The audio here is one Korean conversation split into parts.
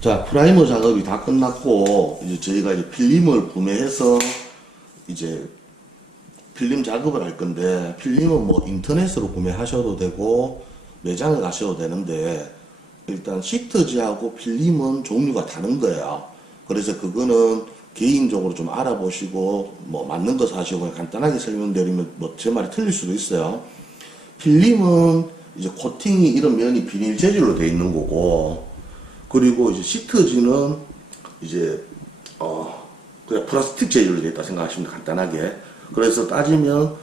자, 프라이머 작업이 다 끝났고, 이제 저희가 이제 필름을 구매해서, 이제, 필름 작업을 할 건데, 필름은 뭐 인터넷으로 구매하셔도 되고, 매장에 가셔도 되는데, 일단 시트지하고 필름은 종류가 다른 거예요. 그래서 그거는 개인적으로 좀 알아보시고, 뭐 맞는 거 사시고, 그냥 간단하게 설명드리면, 뭐 제 말이 틀릴 수도 있어요. 필름은 이제 코팅이 이런 면이 비닐 재질로 되어 있는 거고, 그리고 이제 시트지는 이제 그냥 플라스틱 재질로 되어 있다 생각하시면 돼요, 간단하게. 그래서 따지면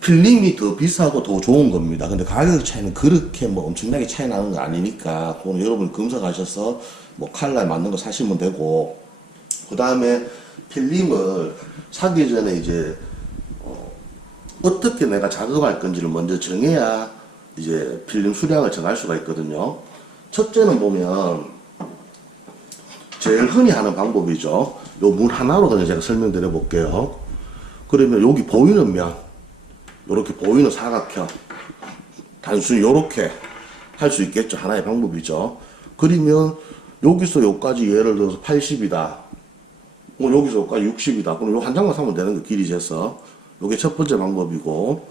필름이 더 비싸고 더 좋은 겁니다. 근데 가격 차이는 그렇게 뭐 엄청나게 차이 나는 거 아니니까 그거는 여러분 검색하셔서 뭐 칼라에 맞는 거 사시면 되고, 그 다음에 필름을 사기 전에 이제 어떻게 내가 작업할 건지를 먼저 정해야 이제 필름 수량을 정할 수가 있거든요. 첫째는 보면 제일 흔히 하는 방법이죠. 요 문 하나로 그냥 제가 설명드려 볼게요. 그러면 여기 보이는 면, 요렇게 보이는 사각형, 단순히 요렇게 할 수 있겠죠. 하나의 방법이죠. 그러면 여기서 여기까지 예를 들어서 80이다. 여기서 여기까지 60이다. 그럼 요 한 장만 사면 되는 거, 길이 재서. 요게 첫 번째 방법이고,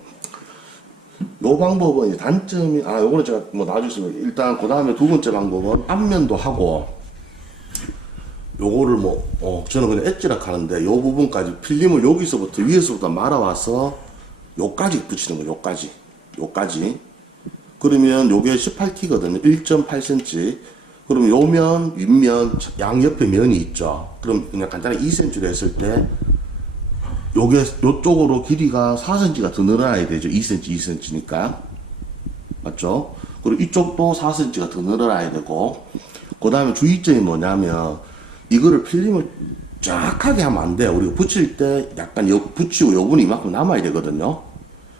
요 방법은 이제 단점이, 요거는 제가 뭐 나중에 쓰면, 일단 그 다음에 두 번째 방법은 앞면도 하고, 요거를 저는 그냥 엣지락 하는데, 요 부분까지 필름을 여기서부터 위에서부터 말아와서, 요까지 붙이는 거예요, 요까지. 그러면 요게 18T거든요. 1.8cm. 그럼 요 면, 윗면, 양옆에 면이 있죠. 그럼 그냥 간단하게 2cm로 했을 때, 요게, 요쪽으로 길이가 4cm가 더 늘어나야 되죠. 2cm니까. 맞죠? 그리고 이쪽도 4cm가 더 늘어나야 되고, 그 다음에 주의점이 뭐냐면, 이거를 필름을 쫙하게 하면 안 돼요. 우리가 붙일 때 약간 붙이고 여분이 이만큼 남아야 되거든요.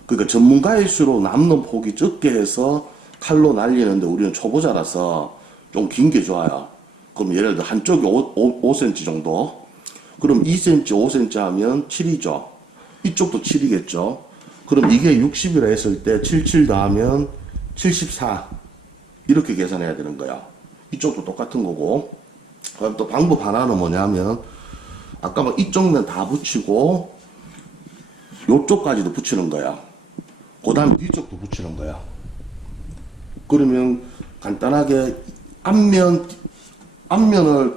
그러니까 전문가일수록 남는 폭이 적게 해서 칼로 날리는데 우리는 초보자라서 좀 긴 게 좋아요. 그럼 예를 들어 한쪽이 5cm 정도. 그럼 2cm, 5cm 하면 7이죠. 이쪽도 7이겠죠. 그럼 이게 60이라 했을 때 77 더하면 74. 이렇게 계산해야 되는 거야. 이쪽도 똑같은 거고. 그럼 또 방법 하나는 뭐냐면, 아까 막 이쪽 면 다 붙이고, 요쪽까지도 붙이는 거야. 그 다음에 뒤쪽도 붙이는 거야. 그러면 간단하게 앞면을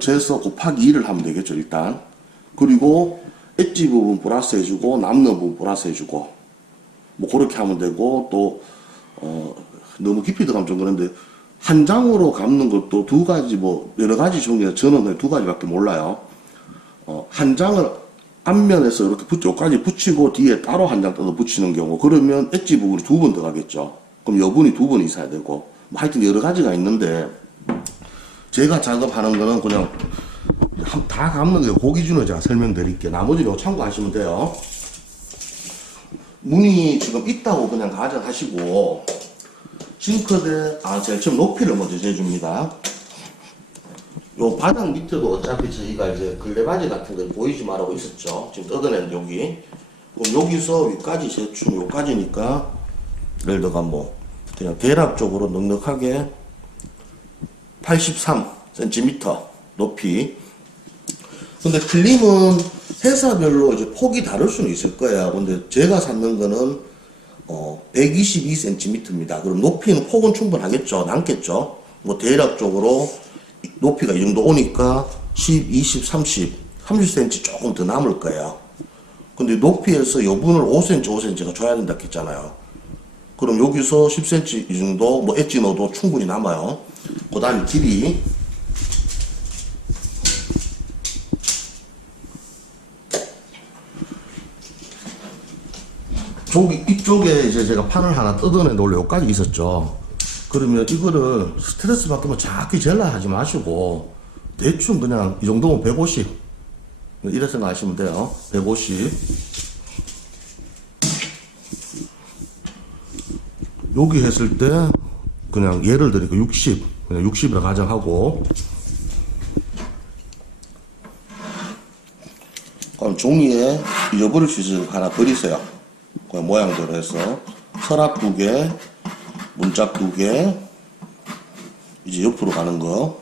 재서 곱하기 2를 하면 되겠죠, 일단. 그리고 엣지 부분 플러스 해주고, 남는 부분 플러스 해주고, 뭐 그렇게 하면 되고, 또, 너무 깊이 들어가면 좀 그런데, 한 장으로 감는 것도 두 가지, 뭐, 여러 가지 중에 저는 두 가지밖에 몰라요. 한 장을 앞면에서 이렇게 여기까지 붙이고 뒤에 따로 한 장 뜯어 붙이는 경우, 그러면 엣지 부분이 두 번 들어가겠죠. 그럼 여분이 두 번 있어야 되고, 뭐 하여튼 여러 가지가 있는데, 제가 작업하는 거는 그냥 다 감는 거예요. 그 기준으로 제가 설명드릴게요. 나머지는 참고하시면 돼요. 문이 지금 있다고 그냥 가정하시고, 싱크대, 제가 지금 높이를 먼저 재줍니다. 요 바닥 밑에도 어차피 저희가 이제 걸레바지 같은 거 보이지 말라고 있었죠. 지금 뜯어낸 여기. 그럼 여기서 위까지 재충 요까지니까, 예를 들어가 뭐, 그냥 대략적으로 넉넉하게 83cm 높이. 근데 필름은 회사별로 이제 폭이 다를 수는 있을 거예요. 근데 제가 샀는 거는 122cm입니다. 그럼 높이는 폭은 충분하겠죠. 남겠죠. 뭐 대략적으로 높이가 이 정도 오니까 10, 20, 30cm 조금 더 남을 거예요. 근데 높이에서 여분을 5cm, 5cm가 줘야 된다 했잖아요. 그럼 여기서 10cm 이 정도 뭐 엣지 넣어도 충분히 남아요. 그 다음에 길이. 이쪽에 이제 제가 판을 하나 뜯어내는데 원래 여기까지 있었죠. 그러면 이거를 스트레스 받으면 자꾸 젤라 하지 마시고, 대충 그냥 이 정도면 150. 이래 생각하시면 돼요. 150. 여기 했을 때, 그냥 예를 들니까 60. 그냥 60이라 가정하고. 그럼 종이에 잊어버릴 수 있어서 하나 버리세요. 그냥 모양대로 해서. 서랍 2개, 문짝 2개, 이제 옆으로 가는 거.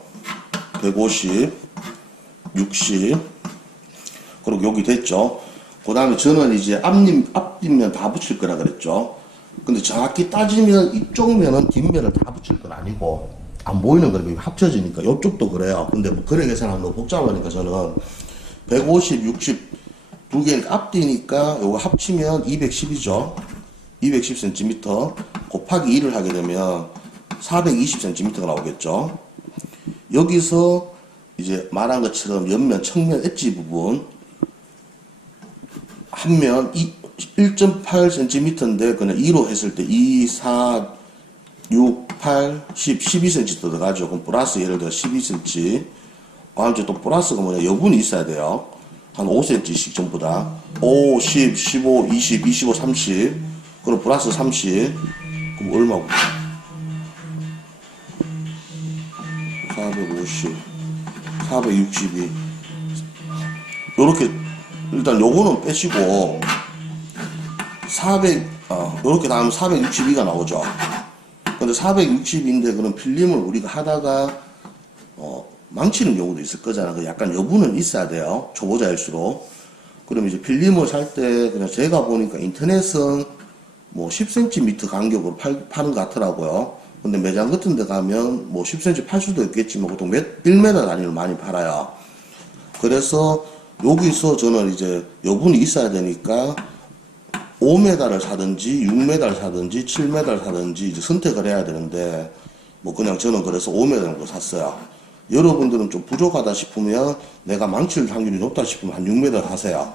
150, 60, 그리고 여기 됐죠. 그 다음에 저는 이제 앞뒷면 다 붙일 거라 그랬죠. 근데 정확히 따지면 이쪽 면은 뒷면을 다 붙일 건 아니고, 안 보이는 거는 합쳐지니까 이쪽도 그래요. 근데 뭐 그래 계산하면 너무 복잡하니까 저는 150, 60 두 개니까 앞뒤니까 요거 합치면 210이죠. 210cm 곱하기 2를 하게 되면 420cm가 나오겠죠. 여기서 이제 말한 것처럼 옆면, 측면 엣지 부분 한 면 1.8cm인데 그냥 2로 했을 때 2, 4, 6, 8, 10, 12cm 들어가죠. 그럼 플러스 예를 들어 12cm. 다음 주에 또 플러스가 뭐냐, 여분이 있어야 돼요. 한 5cm씩 전부 다. 5, 10, 15, 20, 25, 30. 그럼 플러스 30. 그럼 얼마고? 450, 462. 요렇게, 일단 요거는 빼시고, 요렇게 나오면 462가 나오죠. 근데 460인데 그런 필름을 우리가 하다가, 망치는 경우도 있을 거잖아. 그 약간 여부는 있어야 돼요. 초보자일수록. 그럼 이제 필름을 살 때 그냥 제가 보니까 인터넷은 뭐 10cm 간격으로 파는 것 같더라고요. 근데 매장 같은 데 가면 뭐 10cm 팔 수도 있겠지만 보통 1m 단위로 많이 팔아요. 그래서 여기서 저는 이제 여분이 있어야 되니까 5m를 사든지 6m를 사든지 7m를 사든지 이제 선택을 해야 되는데, 뭐 그냥 저는 그래서 5m 정도 샀어요. 여러분들은 좀 부족하다 싶으면, 내가 망칠 확률이 높다 싶으면 한 6m 사세요.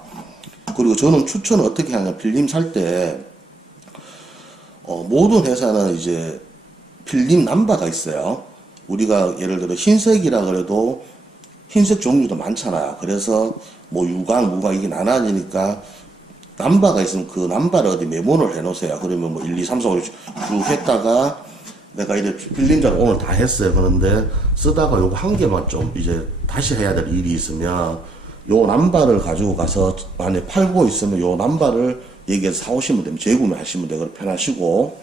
그리고 저는 추천을 어떻게 하냐면, 필름 살 때 모든 회사는 이제 필름 남바가 있어요. 우리가 예를 들어 흰색이라 그래도 흰색 종류도 많잖아요. 그래서 뭐 유광, 무광 이게 나눠지니까 남바가 있으면 그 남바를 어디 메모를 해 놓으세요. 그러면 뭐 1, 2, 3, 4, 5, 6 쭉 했다가 내가 이제 필름자를 오늘 다 했어요. 그런데 쓰다가 요거 한 개만 좀 이제 다시 해야 될 일이 있으면 요 남바를 가지고 가서 만약에 팔고 있으면 요 남바를 여기에서 사오시면 되면 재구매하시면 되고 편하시고,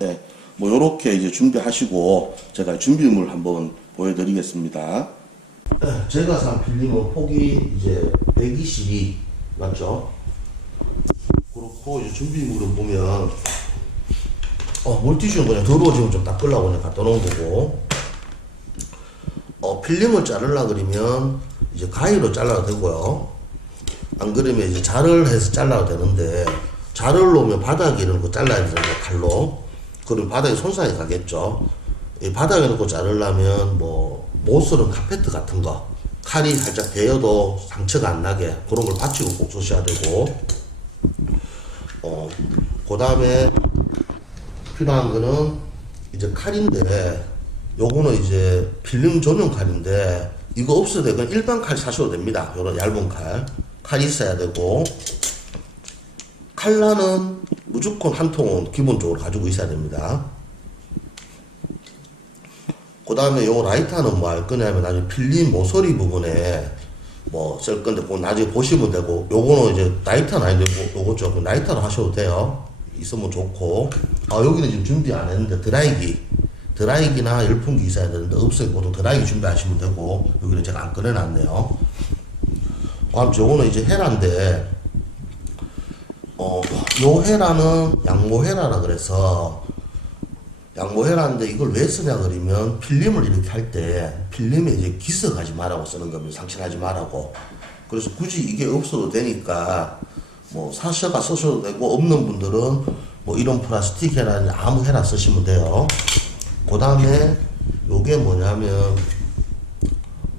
네, 뭐 요렇게 이제 준비하시고 제가 준비물 한번 보여드리겠습니다. 네, 제가 산 필름은 폭이 이제 122 맞죠? 그렇고 이제 준비물은 보면 물티슈는 그냥 더러워지면 좀 닦으려고 그냥 갖다 놓은 거고, 필름을 자르려 그러면 이제 가위로 잘라도 되고요. 안 그러면 이제 자를 해서 잘라도 되는데, 자를 놓으면 바닥에 이런 거 잘라야 되는 거 칼로. 그럼 바닥에 손상이 가겠죠. 이 바닥에 놓고 자르려면 뭐 못쓰는 카페트 같은 거 칼이 살짝 대여도 상처가 안 나게 그런 걸 받치고 꼭 쓰셔야 되고, 그 다음에 필요한 거는 이제 칼인데, 요거는 이제 필름 전용 칼인데, 이거 없어도 그냥 일반 칼 사셔도 됩니다. 요런 얇은 칼이 있어야 되고, 칼라는 무조건 한 통은 기본적으로 가지고 있어야 됩니다. 그 다음에 요 라이터는 뭐 할 거냐면, 나중에 필름 모서리 부분에 뭐 쓸 건데, 그거 나중에 보시면 되고, 요거는 이제 라이터는 아닌데, 요거 조금 라이터로 하셔도 돼요. 있으면 좋고. 여기는 지금 준비 안 했는데, 드라이기나 열풍기 있어야 되는데, 없어요. 보통 드라이기 준비하시면 되고, 여기는 제가 안 꺼내놨네요. 다음 요거는 이제 헤라인데, 요 헤라는 양모헤라라 그래서, 양모헤라인데 이걸 왜 쓰냐 그러면, 필름을 이렇게 할 때 필름에 이제 기스하지 말라고 쓰는 겁니다. 상처나지 말라고. 그래서 굳이 이게 없어도 되니까 뭐 사셔가 쓰셔도 되고, 없는 분들은 뭐 이런 플라스틱 헤라니 아무 헤라 쓰시면 돼요. 그 다음에 요게 뭐냐면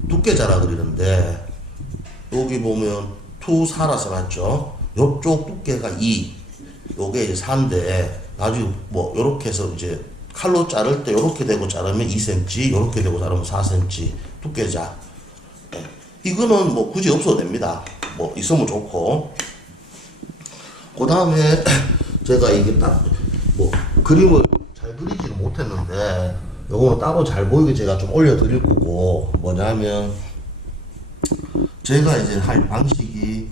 두께자라 그러는데, 여기 보면 2, 4라서 맞죠? 요쪽 두께가 2, 요게 이제 4인데, 나중에 뭐 요렇게 해서 이제 칼로 자를 때 요렇게 되고 자르면 2cm, 요렇게 되고 자르면 4cm 두께자. 네. 이거는 뭐 굳이 없어도 됩니다. 뭐 있으면 좋고. 그 다음에 제가 이게 딱 뭐 그림을 잘 그리지는 못했는데, 요거는 따로 잘 보이게 제가 좀 올려드릴 거고, 뭐냐면 제가 이제 할 방식이,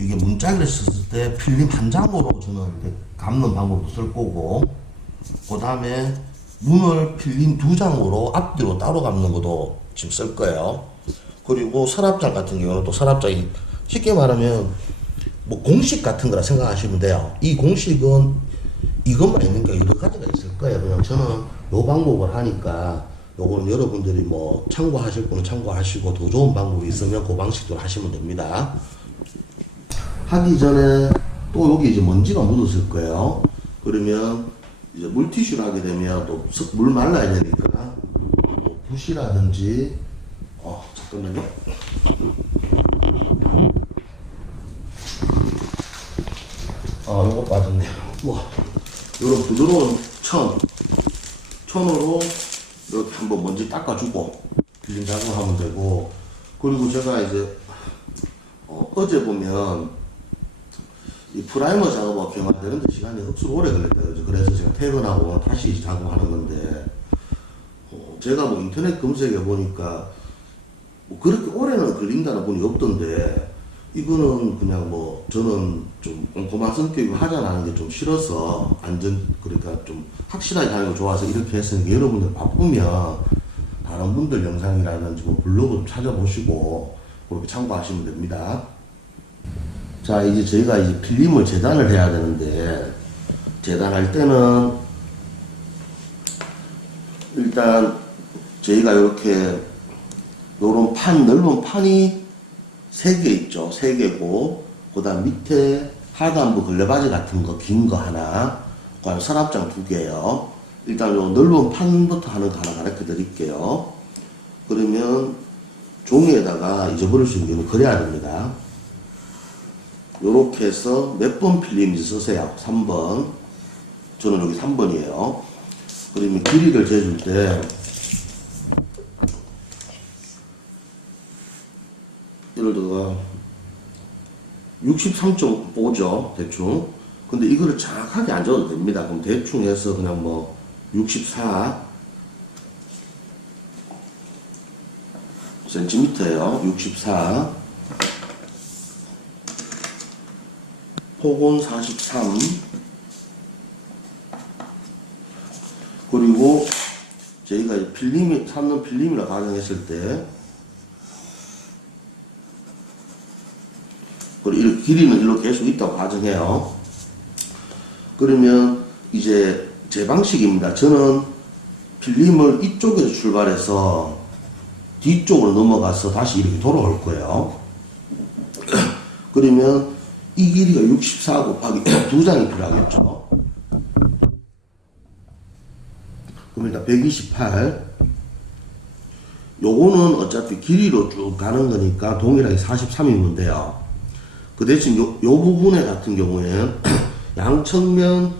이게 문짝을 썼을 때 필름 한 장으로 저는 이렇게 감는 방법도 쓸 거고, 그 다음에 문을 필름 2장으로 앞뒤로 따로 감는 것도 지금 쓸 거예요. 그리고 서랍장 같은 경우는 또 서랍장이 쉽게 말하면 뭐 공식 같은 거라 생각하시면 돼요. 이 공식은 이것만 있는 게 여러 가지가 있을 거예요. 그냥 저는 요 방법을 하니까 요거는 여러분들이 뭐 참고하실 분은 참고하시고 더 좋은 방법이 있으면 그 방식대로 하시면 됩니다. 하기 전에 또 여기 이제 먼지가 묻었을 거예요. 그러면 이제 물티슈를 하게 되면 또 물 말라야 되니까 뭐 붓이라든지 잠깐만요. 요거 빠졌네요. 뭐 요런 부드러운 천으로 이렇게 한번 먼지 닦아주고 필름 작업하면 되고, 그리고 제가 이제 어제 보면 이 프라이머 작업하고 경화되는데 시간이 억수로 오래 걸렸다. 그래서 제가 퇴근하고 다시 작업하는 건데, 제가 뭐 인터넷 검색해 보니까 뭐 그렇게 오래는 걸린다는 분이 없던데, 이거는 그냥 뭐 저는 좀 꼼꼼한 성격이고 하자는 게 좀 싫어서 그러니까 좀 확실하게 하는 거 좋아서 이렇게 했으니까 여러분들 바쁘면 다른 분들 영상이라든지 뭐 블로그 좀 찾아보시고 그렇게 참고하시면 됩니다. 자, 이제 저희가 이제 필름을 재단을 해야 되는데, 재단할 때는 일단 저희가 이렇게 요런 넓은 판이 3개 있죠. 3개고, 그 다음 밑에 하단부 걸레바지 같은 거, 긴 거 하나, 그 다음 서랍장 2개요. 일단 요 넓은 판부터 하는 거 하나 가르쳐 드릴게요. 그러면 종이에다가 잊어버릴 수 있는 게 그래야 됩니다. 요렇게 해서 몇 번 필름인지 쓰세요. 3번. 저는 여기 3번이에요. 그러면 길이를 재줄 때, 예를 들어 63.5죠. 대충. 근데 이거를 정확하게 안 줘도 됩니다. 그럼 대충 해서 그냥 뭐 64 cm예요. 64 폭은 43. 그리고 저희가 필름이 삼는 필름이라 가정했을 때, 그리고 길이는 이렇게 계속 있다고 가정해요. 그러면 이제 제 방식입니다. 저는 필름을 이쪽에서 출발해서 뒤쪽으로 넘어가서 다시 이렇게 돌아올 거예요. 그러면 이 길이가 64 곱하기 2장이 필요하겠죠. 그럼 일단 128. 요거는 어차피 길이로 쭉 가는 거니까 동일하게 43이면 돼요. 그 대신 요 부분에 같은 경우에는 양측면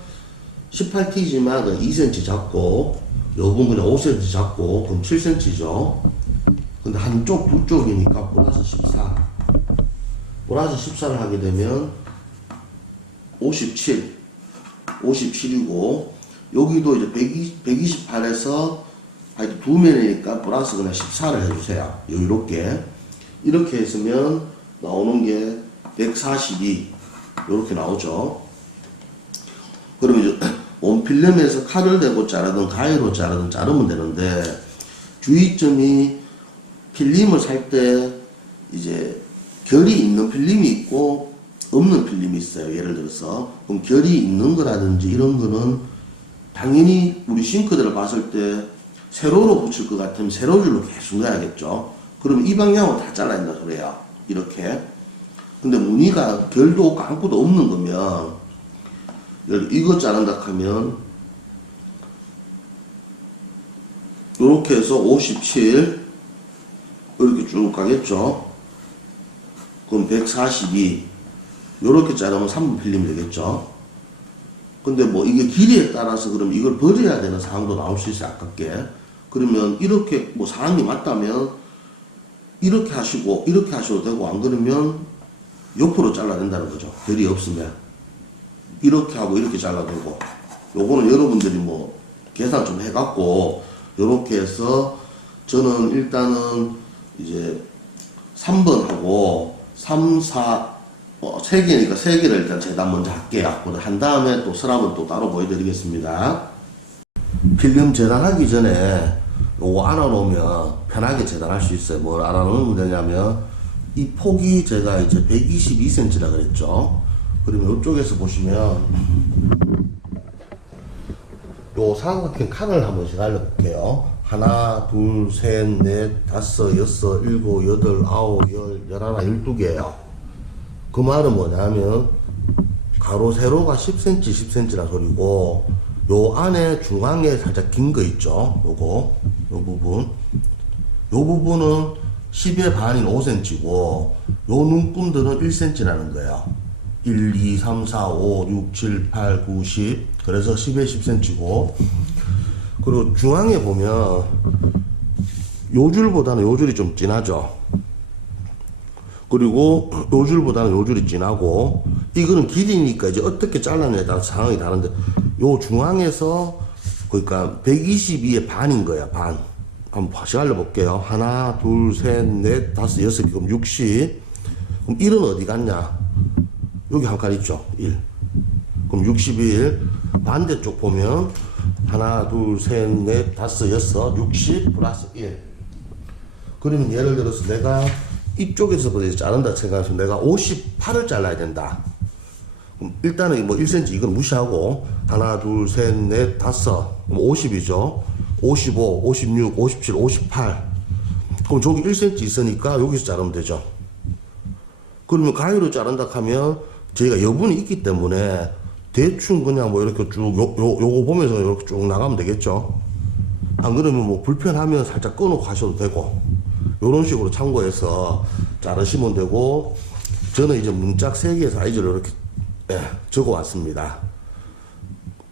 18T지만 2cm 잡고, 요 부분 그냥 5cm 잡고, 그럼 7cm죠. 근데 한쪽, 두 쪽이니까 플러스 14. 플러스 14를 하게 되면 57. 57이고, 여기도 이제 128에서 하여튼 두 면이니까 플러스 그냥 14를 해주세요. 요렇게. 이렇게 했으면 나오는 게 142. 요렇게 나오죠. 그러면 이제 원필름에서 칼을 대고 자르든 가위로 자르든 자르면 되는데, 주의점이 필름을 살 때 이제 결이 있는 필름이 있고 없는 필름이 있어요. 예를 들어서 그럼 결이 있는 거라든지 이런 거는 당연히 우리 싱크대를 봤을 때 세로로 붙일 것 같으면 세로줄로 계속 넣어야겠죠. 그러면 이 방향으로 다 잘라야 된다 그래요. 이렇게. 근데 무늬가 결도 없고 아무것도 없는 거면, 이거 자른다 하면 이렇게 해서 57 이렇게 쭉 가겠죠. 그럼 142 이렇게 자르면 3분 필름이 되겠죠. 근데 뭐 이게 길이에 따라서 그럼 이걸 버려야 되는 상황도 나올 수 있어요. 아깝게. 그러면 이렇게 뭐 상황이 맞다면 이렇게 하시고 이렇게 하셔도 되고, 안 그러면 옆으로 잘라야 된다는 거죠. 결이 없으면 이렇게 하고 이렇게 잘라도 되고, 요거는 여러분들이 뭐 계산 좀 해갖고 요렇게 해서, 저는 일단은 이제 3번 하고 3, 4 3개니까 3개를 일단 재단 먼저 할게요. 한 다음에 또 서랍은 또 따로 보여드리겠습니다. 필름 재단하기 전에 요거 알아놓으면 편하게 재단할 수 있어요. 뭘 알아놓으면 되냐면 이 폭이 제가 이제 122cm라 그랬죠. 그러면 이쪽에서 보시면 요 삼각형 칸을 한 번씩 알려볼게요. 하나, 둘, 셋, 넷, 다섯, 여섯, 일곱, 여덟, 아홉, 열, 열하나, 12개예요. 그 말은 뭐냐면 가로 세로가 10cm, 10cm라 소리고 요 안에 중앙에 살짝 긴 거 있죠. 요거, 요 부분은 10의 반인 5cm고 요 눈금들은 1cm라는 거예요. 1, 2, 3, 4, 5, 6, 7, 8, 9, 10 그래서 10에 10cm고 그리고 중앙에 보면 요 줄보다는 요 줄이 좀 진하죠. 그리고 요 줄보다는 요 줄이 진하고 이거는 길이니까 이제 어떻게 잘라내에 따라 상황이 다른데 요 중앙에서 그러니까 122의 반인 거야. 반. 한번 다시 알려볼게요. 하나, 둘, 셋, 넷, 다섯, 여섯 개, 그럼 60. 그럼 1은 어디 갔냐? 여기 한 칸 있죠? 1. 그럼 61. 반대쪽 보면 하나, 둘, 셋, 넷, 다섯, 여섯, 60 플러스 1. 그러면 예를 들어서 내가 이쪽에서부터 자른다 생각해서 내가 58을 잘라야 된다. 그럼 일단은 뭐 1cm 이건 무시하고 하나, 둘, 셋, 넷, 다섯. 그럼 50이죠. 55, 56, 57, 58. 그럼 저기 1cm 있으니까 여기서 자르면 되죠. 그러면 가위로 자른다 하면 저희가 여분이 있기 때문에 대충 그냥 뭐 이렇게 쭉 요거 보면서 이렇게 쭉 나가면 되겠죠. 안 그러면 뭐 불편하면 살짝 끊어 가셔도 되고 요런 식으로 참고해서 자르시면 되고 저는 이제 문짝 3개의 사이즈를 이렇게 적어 왔습니다.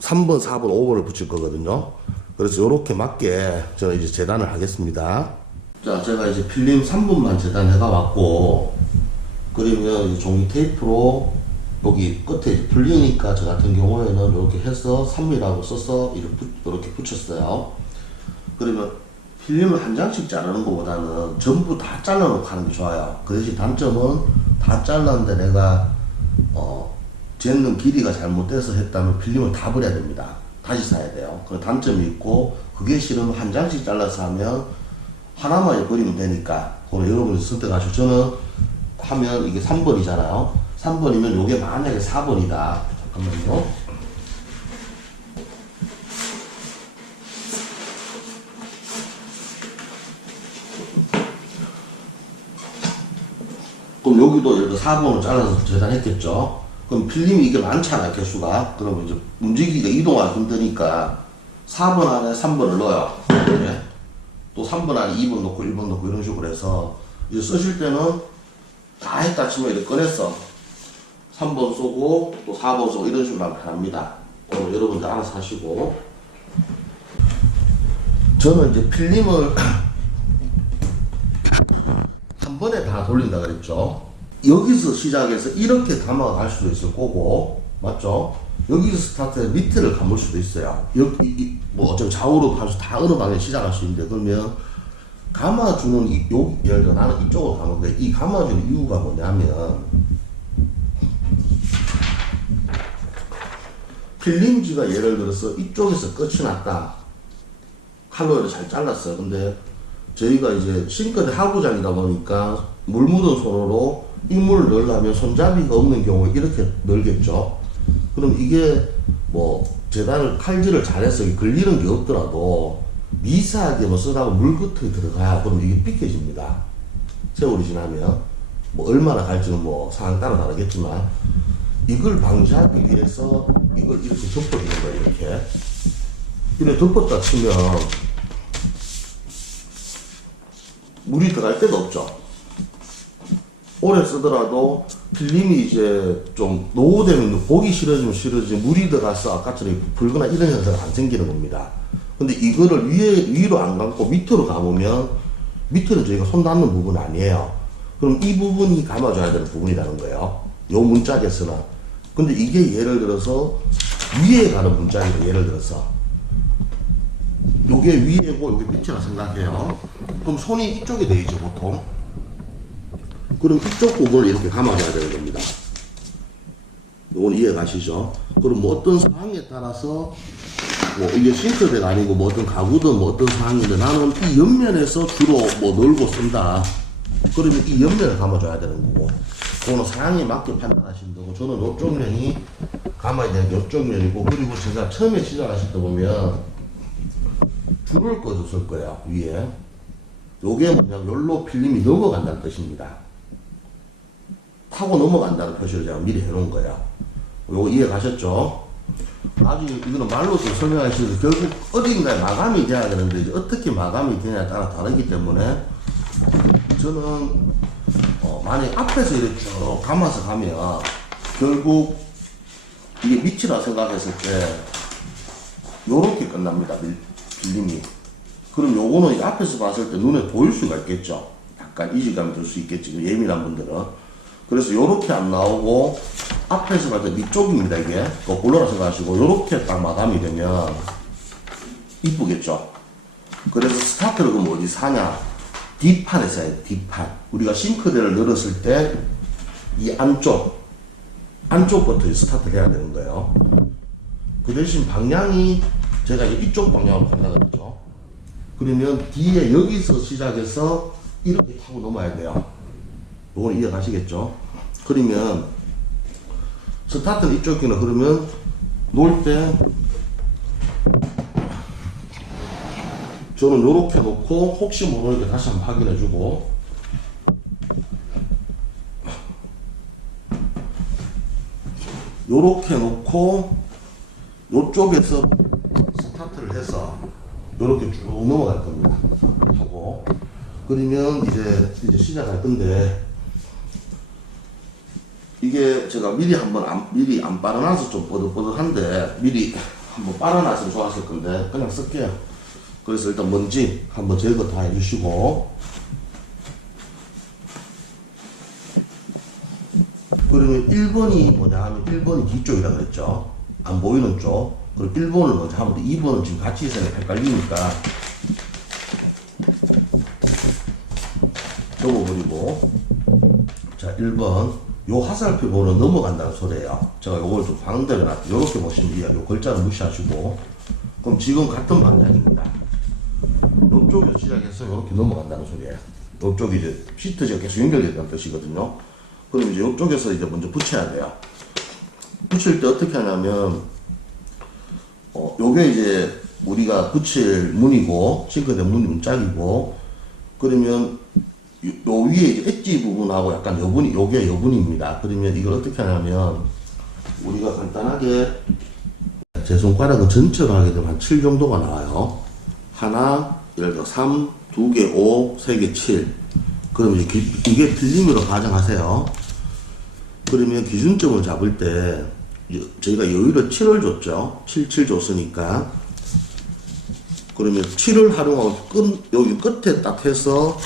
3번, 4번, 5번을 붙일 거거든요. 그래서 요렇게 맞게 저는 이제 재단을 하겠습니다. 자, 제가 이제 필름 3분만 재단해가 왔고 그러면 이제 종이 테이프로 여기 끝에 이제 풀리니까 저 같은 경우에는 이렇게 해서 3mm라고 써서 이렇게 붙였어요. 그러면 필름을 한 장씩 자르는 것보다는 전부 다 잘라놓고 하는 게 좋아요. 그 대신 단점은 다 잘랐는데 내가 쟀는 길이가 잘못돼서 했다면 필름을 다 버려야 됩니다. 다시 사야 돼요. 그런 단점이 있고 그게 싫으면 한 장씩 잘라서 하면 하나만 버리면 되니까 그걸 여러분이 선택하시고 저는 하면 이게 3번이잖아요. 3번이면 요게 만약에 4번이다. 잠깐만요. 그럼 여기도 예를 들어 4번을 잘라서 재단했겠죠. 그럼 필름이 이게 많잖아, 개수가. 그러면 이제 움직이기가 이동하기 힘드니까 4번 안에 3번을 넣어요. 이렇게. 또 3번 안에 2번 넣고 1번 넣고 이런 식으로 해서 이제 쓰실 때는 다 했다 치면 이렇게 꺼냈어. 3번 쏘고 또 4번 쏘고 이런 식으로 하면 편합니다. 여러분들 알아서 하시고. 저는 이제 필름을 한 번에 다 돌린다 그랬죠. 여기서 시작해서 이렇게 감아갈 수도 있을 거고, 맞죠? 여기서 스타트해서 밑에를 감을 수도 있어요. 여기 뭐 어차피 좌우로 가서 다 어느 방에 시작할 수 있는데 그러면 감아주는 예를 들어 나는 이쪽으로 감는데 이 감아주는 이유가 뭐냐면 필름지가 예를 들어서 이쪽에서 끝이 났다. 칼로를 잘 잘랐어요. 근데 저희가 이제 싱크대 하부장이다 보니까 물 묻은 손으로 이물을 넣으려면 손잡이가 없는 경우에 이렇게 넣겠죠. 그럼 이게 뭐 재단을 칼질을 잘해서 걸리는 게 없더라도 미세하게 뭐 쓰다가 물 끝에 들어가야 그럼 이게 삐껴집니다. 세월이 지나면 뭐 얼마나 갈지는 뭐 상황 따라 다르겠지만 이걸 방지하기 위해서 이걸 이렇게 덮어주는 거예요. 이렇게 덮었다 치면 물이 들어갈 데가 없죠. 오래 쓰더라도 필름이 이제 좀 노후되면 보기 싫어지면 물이 들어가서 아까처럼 불거나 이런 현상이 안 생기는 겁니다. 근데 이거를 위로 안 감고 밑으로 감으면 밑에는 저희가 손 닿는 부분 아니에요. 그럼 이 부분이 감아줘야 되는 부분이라는 거예요. 요 문짝에서는. 근데 이게 예를 들어서 위에 가는 문짝이에요. 예를 들어서 요게 위에고 요게 밑이라 생각해요. 그럼 손이 이쪽에 되죠 보통. 그럼 이쪽 부분을 이렇게 감아줘야 되는 겁니다. 요건 이해 가시죠? 그럼 뭐 어떤 상황에 따라서 뭐 이게 싱크대가 아니고 뭐 어떤 가구든 뭐 어떤 상황인데 나는 이 옆면에서 주로 뭐 널고 쓴다. 그러면 이 옆면을 감아줘야 되는 거고. 그거는 상황에 맞게 판단하시면 되고, 저는 이쪽 면이 감아야 되는 이쪽 면이고, 그리고 제가 처음에 시작하실 때 보면 줄을 꺼줬을 거예요, 위에. 요게 뭐냐면 열로 필름이 넘어간다는 뜻입니다. 타고 넘어간다는 표시를 제가 미리 해놓은 거예요. 요거 이해 가셨죠? 아주 이거는 말로 좀 설명하시면서 결국 어딘가에 마감이 돼야 되는데 이제 어떻게 마감이 되냐에 따라 다르기 때문에 저는 만약에 앞에서 이렇게 쭉 감아서 가면 결국 이게 밑이라 생각했을 때 요렇게 끝납니다. 필름이. 그럼 요거는 이제 앞에서 봤을 때 눈에 보일 수가 있겠죠. 약간 이질감이 들 수 있겠지. 예민한 분들은. 그래서 요렇게 안 나오고 앞에서 봤을 때 밑쪽입니다. 이게 볼로라 생각하시고 요렇게 딱 마감이 되면 이쁘겠죠. 그래서 스타트를 그럼 어디 사냐, 뒷판에 써야 돼. 뒷판. 우리가 싱크대를 열었을 때 이 안쪽부터 스타트를 해야 되는 거예요. 그 대신 방향이 제가 이쪽 방향으로 간다고 했죠. 그러면 뒤에 여기서 시작해서 이렇게 타고 넘어야 돼요. 이걸 이해 가시겠죠? 그러면 스타트는 이쪽이나 그러면 놓을 때 저는 요렇게 놓고 혹시 모르니까 다시 한번 확인해 주고, 요렇게 놓고 요쪽에서 스타트를 해서 요렇게 쭉 넘어갈 겁니다. 하고 그러면 이제 시작할 건데, 이게 제가 미리 안 빨아놔서 좀 뻐득뻐득한데 미리 한번 빨아놨으면 좋았을 건데 그냥 쓸게요. 그래서 일단 먼지 한번 제거 다 해주시고, 그러면 1번이 뭐냐 하면 1번이 뒤쪽이라 그랬죠. 안 보이는 쪽. 그리고 1번을 먼저 하면 2번은 지금 같이 있어야 헷갈리니까 접어버리고, 자 1번 요 화살표 번호 넘어간다는 소리예요. 제가 요걸 좀 방대로 놨죠. 요렇게 보시면 돼요. 요 글자는 무시하시고, 그럼 지금 같은 방향입니다. 요쪽에서 시작해서 요렇게 넘어간다는 소리예요. 요쪽이 이제 시트지가 계속 연결됐다는 뜻이거든요. 그럼 이제 요쪽에서 이제 먼저 붙여야 돼요. 붙일 때 어떻게 하냐면 요게 이제 우리가 붙일 문이고 싱크대 문짝이고, 그러면 요 위에 이제 엣지 부분하고 약간 여분이, 요게 여분입니다. 그러면 이걸 어떻게 하냐면 우리가 간단하게 제 손가락은 전체로 하게 되면 한 7 정도가 나와요. 하나, 예를 들어 3, 2개 5, 3개 7. 그럼 이제 이게 필름으로 가정하세요. 그러면 기준점을 잡을 때 저희가 여기를 7을 줬죠. 7 줬으니까. 그러면 7을 활용하고 여기 끝에 딱 해서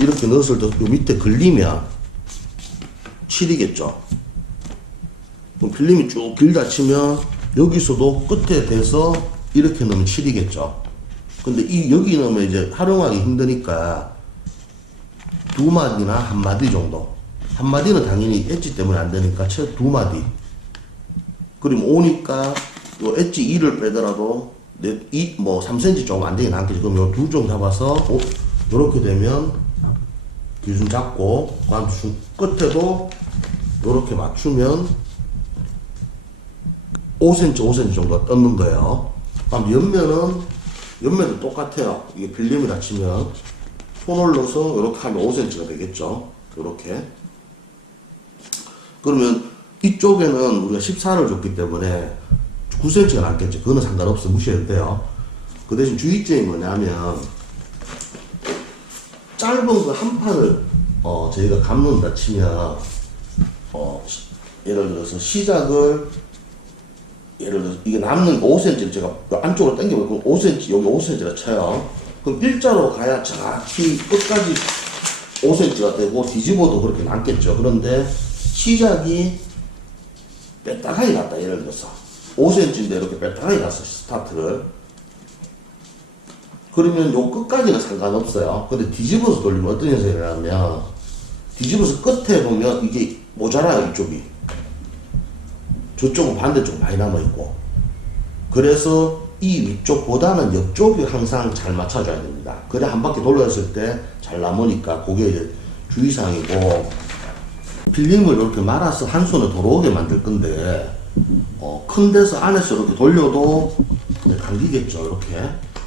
이렇게 넣었을 때 요 밑에 걸리면 7이겠죠. 그럼 필름이 쭉 길다 치면 여기서도 끝에 대서 이렇게 넣으면 7이겠죠. 근데 여기 넣으면 이제 활용하기 힘드니까 2마디나 1마디 정도. 1마디는 당연히 엣지 때문에 안 되니까 최소 2마디. 그럼 5니까 요 엣지 2를 빼더라도 뭐 3cm 조금 안 되긴 않겠지. 그럼 요 2 좀 잡아서 요렇게 되면 기준 잡고 끝에도 요렇게 맞추면 5cm 정도 떴는 거예요. 그럼 옆면도 똑같아요. 이게 필름이라 치면 손을 넣어서 요렇게 하면 5cm가 되겠죠. 요렇게. 그러면 이쪽에는 우리가 14를 줬기 때문에 9cm가 남겠죠. 그거는 상관없어. 무시해도 돼요. 그 대신 주의점이 뭐냐면 짧은 그 한 판을 저희가 감는다 치면 예를 들어서 시작을 예를 들어서 이게 남는 5cm 제가 안쪽으로 당겨보면 5cm 여기 5cm가 쳐요. 그럼 일자로 가야 정확히 끝까지 5cm가 되고 뒤집어도 그렇게 남겠죠. 그런데 시작이 빼딱하게 갔다. 예를 들어서 5cm인데 이렇게 빼딱하게 갔어. 스타트를. 그러면 요 끝까지는 상관없어요. 근데 뒤집어서 돌리면 어떤 현상이 일어나면 뒤집어서 끝에 보면 이게 모자라요. 이쪽이. 저쪽은 반대쪽 많이 남아있고. 그래서 이 위쪽보다는 옆쪽이 항상 잘 맞춰줘야 됩니다. 그래 한 바퀴 돌렸을 때 잘 남으니까 그게 이제 주의사항이고, 필름을 이렇게 말아서 한 손에 들어오게 만들 건데 큰 데서 안에서 이렇게 돌려도 당기겠죠.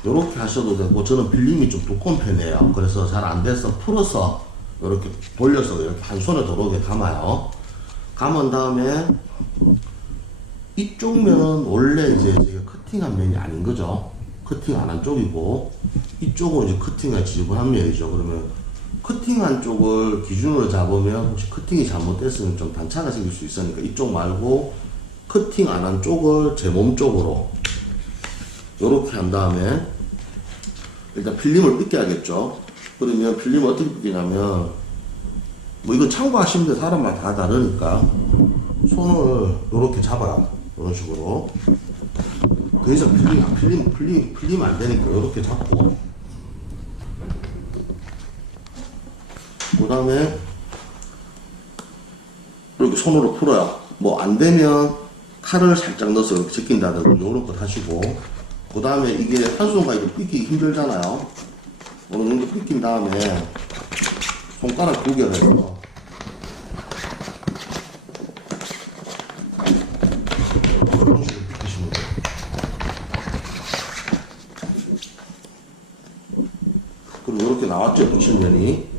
이렇게 하셔도 되고, 저는 필름이 좀 두꺼운 편이에요. 그래서 잘 안 돼서 풀어서 이렇게 돌려서 이렇게 한 손에 들어오게 감아요. 감은 다음에 이쪽 면은 원래 이제 제가 커팅한 면이 아닌 거죠. 커팅 안 한 쪽이고, 이쪽은 이제 커팅한 지지부한 면이죠. 그러면 커팅한 쪽을 기준으로 잡으면 혹시 커팅이 잘못됐으면 좀 단차가 생길 수 있으니까 이쪽 말고 커팅 안 한 쪽을 제 몸 쪽으로 이렇게 한 다음에 일단 필름을 벗겨야겠죠. 그러면 필름을 어떻게 벗기냐면, 뭐 이거 참고하시면 돼. 사람마다 다 다르니까 손을 이렇게 잡아라. 이런 식으로. 그 이상 필름 안 되니까 이렇게 잡고, 그 다음에 이렇게 손으로 풀어요. 뭐 안 되면 칼을 살짝 넣어서 이렇게 제낀다든지 이런 거 하시고, 그 다음에 이게 한손과 이렇게 삐기 힘들잖아요. 어느 정도 삐낀 다음에 손가락 구겨내서 이런 식으로 삐기시면 돼요. 그리고 이렇게 나왔죠, 붙임면이.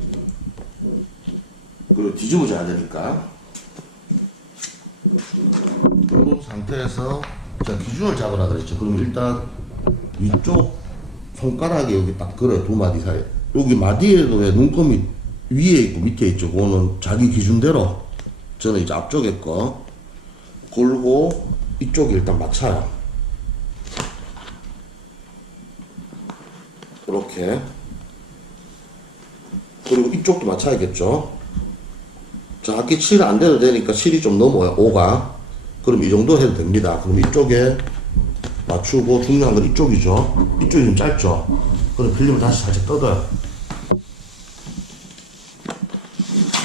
그리고 뒤집어줘야 되니까. 이런 상태에서 자, 기준을 잡으라 그랬죠. 그럼 일단 위쪽 손가락에 여기 딱 걸어요. 두 마디 사이. 여기 마디에도 왜 눈금이 위에 있고 밑에 있죠. 그거는 자기 기준대로 저는 이제 앞쪽에 거 걸고 이쪽에 일단 맞춰요. 이렇게. 그리고 이쪽도 맞춰야겠죠. 정확히 7 안 돼도 되니까 7이 좀 넘어요. 5가. 그럼 이 정도 해도 됩니다. 그럼 이쪽에 맞추고, 중요한 건 이쪽이죠. 이쪽이 좀 짧죠. 그럼 필름을 다시 살짝 뜯어요.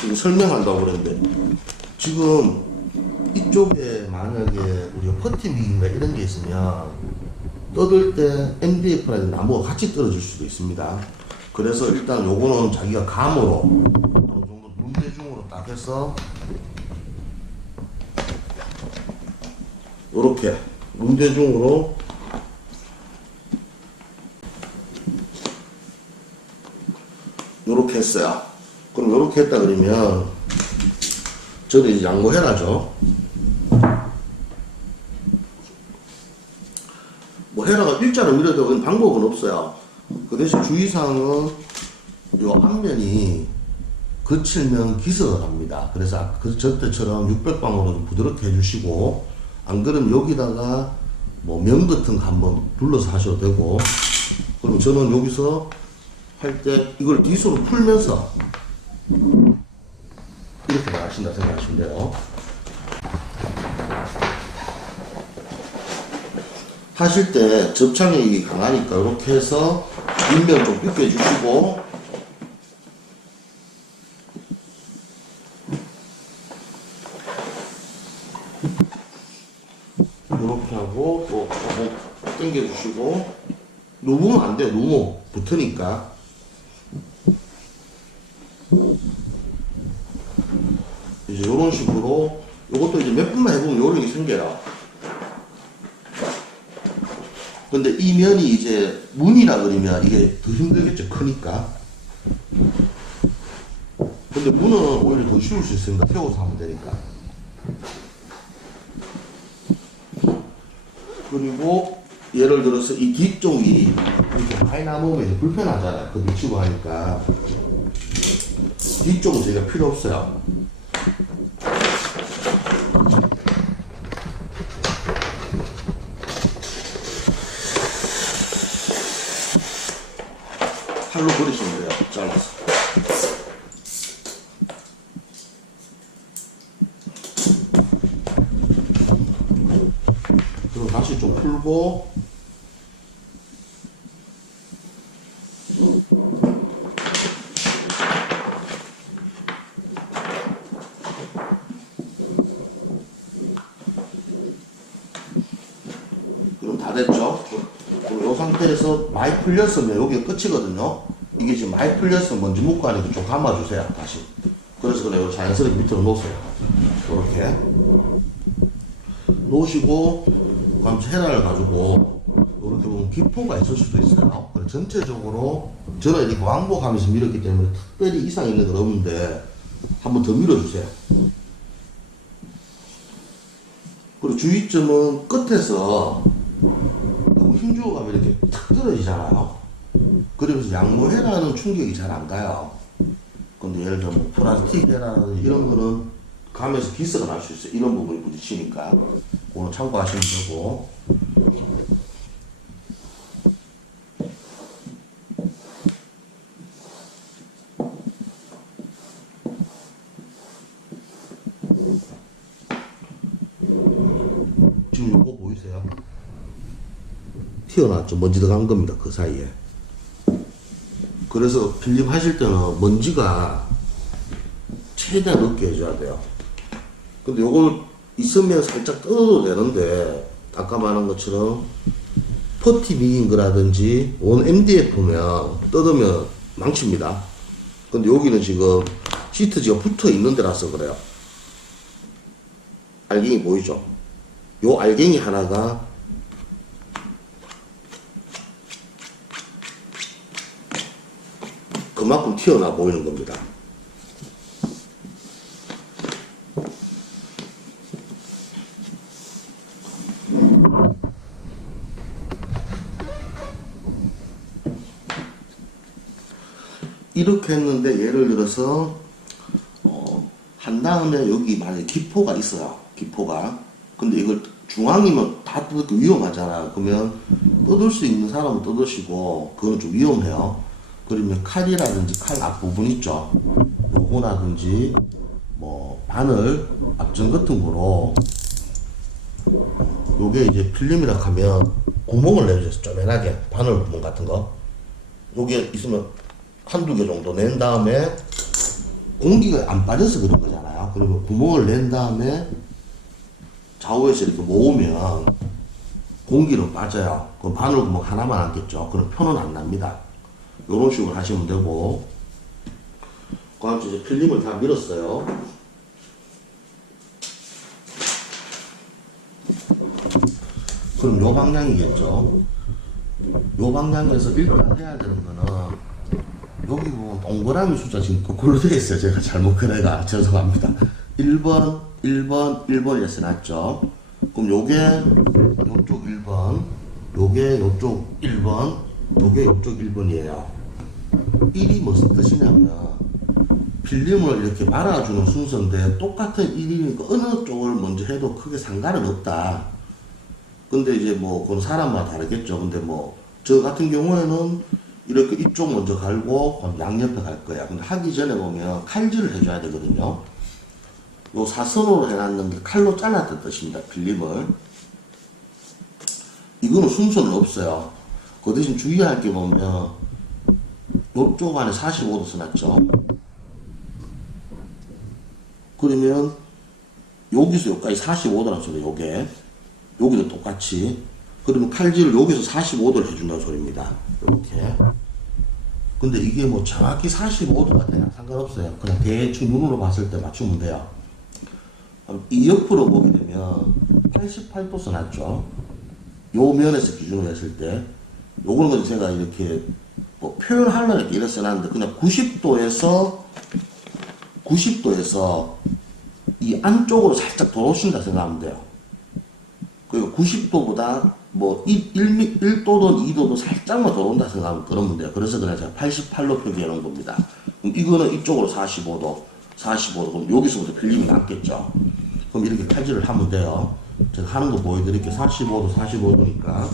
지금 설명한다고 그랬는데, 지금 이쪽에 만약에 우리가 퍼티믹인가 이런 게 있으면 뜯을 때 MDF라든지 나무가 같이 떨어질 수도 있습니다. 그래서 일단 요거는 자기가 감으로 어느 정도 눈대중으로 딱 해서 요렇게 눈대중으로 요렇게 했어요. 그럼 요렇게 했다 그러면 저는 이제 양모헤라죠. 뭐 헤라가 일자로 밀어도 방법은 없어요. 그 대신 주의사항은 요 앞면이 거칠면 기스가 갑니다. 그래서 저 때처럼 600방으로 좀 부드럽게 해주시고, 안 그러면 여기다가 뭐 면 같은 거 한번 둘러서 하셔도 되고, 그럼 저는 여기서 할 때 이걸 빗으로 풀면서 이렇게 나가신다 생각하시면 돼요. 하실 때 접착력이 강하니까 이렇게 해서 윗면 좀 벗겨주시고, 이렇게 하고 또 당겨주시고, 누우면 안 돼요. 누우면 붙으니까. 이제 이런 식으로, 요것도 이제 몇 분만 해보면 요런 게 생겨요. 근데 이 면이 이제 문이라 그러면 이게 더 힘들겠죠. 크니까. 근데 문은 오히려 더 쉬울 수 있습니다. 태워서 하면 되니까. 그리고 예를 들어서 이 뒤쪽이 이렇게 많이 남으면 불편하잖아요. 그 미치고 하니까. 뒤쪽은 저희가 필요 없어요. 칼로 버리시면 돼요. 잘라서. 그리고 다시 좀 풀고, 그럼 다 됐죠? 많이 풀렸으면 여기가 끝이거든요. 이게 지금 많이 풀렸으면 먼지 묻고 하니까 좀 감아주세요. 다시. 그래서 그래요. 자연스럽게 밑으로 놓으세요. 이렇게 놓으시고 그럼 헤라를 가지고 이렇게 보면 기포가 있을 수도 있어요. 그래서 전체적으로 저는 이렇게 왕복하면서 밀었기 때문에 특별히 이상 있는 건 없는데 한 번 더 밀어주세요. 그리고 주의점은 끝에서 너무 힘주고 가면 이렇게 탁 떨어지잖아요. 그러면서 양모 헤라는 충격이 잘 안 가요. 근데 예를 들어 뭐 플라스틱 헤라는 이런 거는 가면서 기스가 날 수 있어요. 이런 부분이 부딪히니까. 그거는 참고하시면 되고. 지금 요거 보이세요? 튀어나왔죠. 먼지 들어간 겁니다. 그 사이에. 그래서 필름 하실 때는 먼지가 최대한 없게 해줘야 돼요. 근데 요걸 있으면 살짝 뜯어도 되는데 아까 말한 것처럼 퍼티 미긴 거라든지 원 MDF면 뜯으면 망칩니다. 근데 여기는 지금 시트지가 붙어 있는 데라서 그래요. 알갱이 보이죠? 요 알갱이 하나가 그만큼 튀어나 보이는 겁니다. 이렇게 했는데 예를 들어서 한 다음에 여기 만약에 기포가 있어요. 기포가. 근데 이걸 중앙이면 다 뜯기 위험하잖아. 그러면 뜯을 수 있는 사람은 뜯으시고 그건 좀 위험해요. 그러면 칼이라든지 칼 앞부분 있죠. 요거라든지 뭐 바늘 앞전 같은 거로 요게 이제 필름이라 하면 구멍을 내주세요. 쪼매나게 바늘 부분 같은 거 요게 있으면 한두 개 정도 낸 다음에 공기가 안 빠져서 그런 거잖아요. 그러면 구멍을 낸 다음에 좌우에서 이렇게 모으면 공기는 빠져요. 그럼 바늘 구멍 하나만 남겠죠. 그럼 표는 안 납니다. 요런 식으로 하시면 되고. 그 다음 이제 필름을 다 밀었어요. 그럼 요 방향이겠죠. 요 방향에서 일단 해야 되는 거는 여기 보면 동그라미 숫자 지금 거꾸로 되어 있어요. 제가 잘못 그래가 죄송합니다. 1번, 1번, 1번이라 써놨죠. 그럼 요게 요쪽 1번, 요게 요쪽 1번, 요게 요쪽 1번이에요. 1이 무슨 뜻이냐면 필름을 이렇게 말아주는 순서인데 똑같은 1이니까 어느 쪽을 먼저 해도 크게 상관은 없다. 근데 이제 뭐 그건 사람마다 다르겠죠. 근데 뭐 저 같은 경우에는 이렇게 이쪽 먼저 갈고 그럼 양옆에 갈 거야. 근데 하기 전에 보면 칼질을 해줘야 되거든요. 요 사선으로 해놨는 게 칼로 잘랐던 뜻입니다. 필름을. 이거는 순서는 없어요. 그 대신 주의할 게 보면 요쪽 안에 45도 써놨죠. 그러면 여기서 여기까지 45도란 소리예요. 요게 여기도 똑같이. 그러면 칼질을 여기서 45도를 해준다는 소리입니다. 이렇게. 근데 이게 뭐 정확히 45도가 되나 상관없어요. 그냥 대충 눈으로 봤을 때 맞추면 돼요. 이 옆으로 보게 되면 88도 써놨죠. 요 면에서 기준으로 했을 때 요거는 제가 이렇게 뭐 표현하려고 이렇게 써놨는데 그냥 90도에서 이 안쪽으로 살짝 돌아오신다 생각하면 돼요. 그리고 90도보다 뭐 1도든 2도든 살짝만 돌아온다 생각하면 그러면 돼요. 그래서 그냥 제가 88로 표기해 놓은 겁니다. 그럼 이거는 이쪽으로 45도, 그럼 여기서부터 필름이 남겠죠. 그럼 이렇게 칼질을 하면 돼요. 제가 하는 거 보여드릴게요. 45도니까.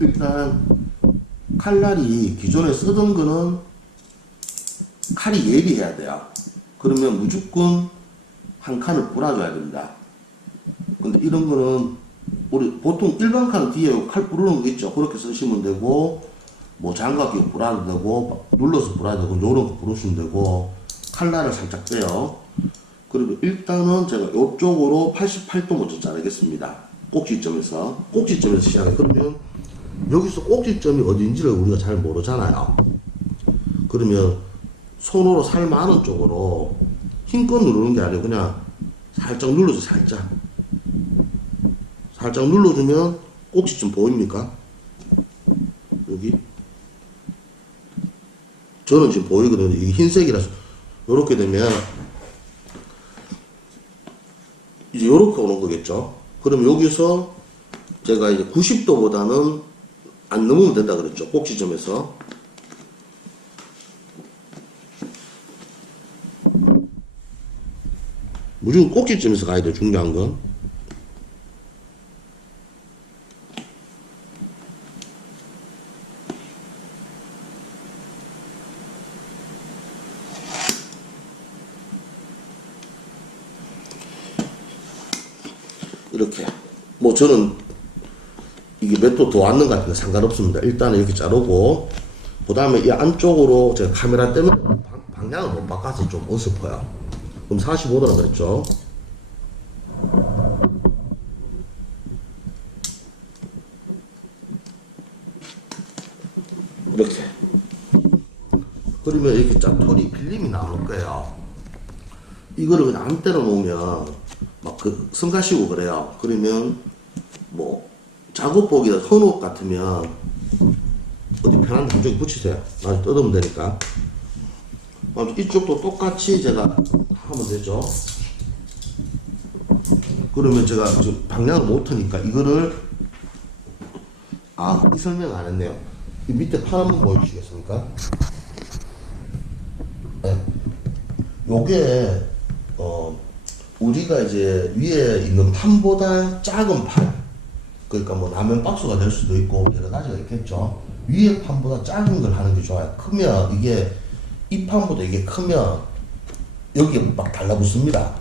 일단 칼날이 기존에 쓰던 거는 칼이 예리해야 돼요. 그러면 무조건 한 칸을 뿌려줘야 됩니다. 근데 이런 거는 우리 보통 일반 칸 뒤에 칼 뿌리는 거 있죠. 그렇게 쓰시면 되고 뭐 장갑 끼고 뿌려도 되고 눌러서 뿌려도 되고 요런 거 뿌리시면 되고 칼날을 살짝 빼요. 그리고 일단은 제가 요쪽으로 88도 먼저 자르겠습니다. 꼭지점에서 시작해. 그러면 여기서 꼭지점이 어딘지를 우리가 잘 모르잖아요. 그러면 손으로 살 많은 쪽으로 힘껏 누르는 게 아니고 그냥 살짝 눌러줘. 살짝 눌러주면 꼭지점 보입니까? 여기 저는 지금 보이거든요. 이게 흰색이라서. 요렇게 되면 이제 요렇게 오는 거겠죠. 그럼 여기서 제가 이제 90도보다는 안 넘으면 된다 그랬죠. 꼭지점에서. 무조건 꼭지점에서 가야 돼요. 중요한 건. 이렇게. 뭐 저는 이게 몇 도 더 왔는 것 같은데 상관없습니다. 일단은 이렇게 자르고, 그 다음에 이 안쪽으로 제가 카메라 때문에 방향을 못 바꿔서 좀 어설퍼요. 그럼 45도라 그랬죠. 이렇게. 그러면 이렇게 짜투리 필름이 나올 거예요. 이거를 그냥 안 때려 놓으면 막 그 성가시고 그래요. 그러면 뭐 작업복이나 헌옷 같으면 어디 편한데 한쪽에 붙이세요. 나중에 뜯으면 되니까. 이쪽도 똑같이 제가 하면 되죠. 그러면 제가 지금 방향을 못하니까 이거를 이 설명 안 했네요. 이 밑에 판 한번 보여주시겠습니까? 네. 요게 우리가 이제 위에 있는 판보다 작은 판, 그러니까 뭐 라면 박스가 될 수도 있고 여러 가지가 있겠죠. 위에 판보다 작은 걸 하는 게 좋아요. 크면 이게 이 판보다 이게 크면 여기에 막 달라붙습니다.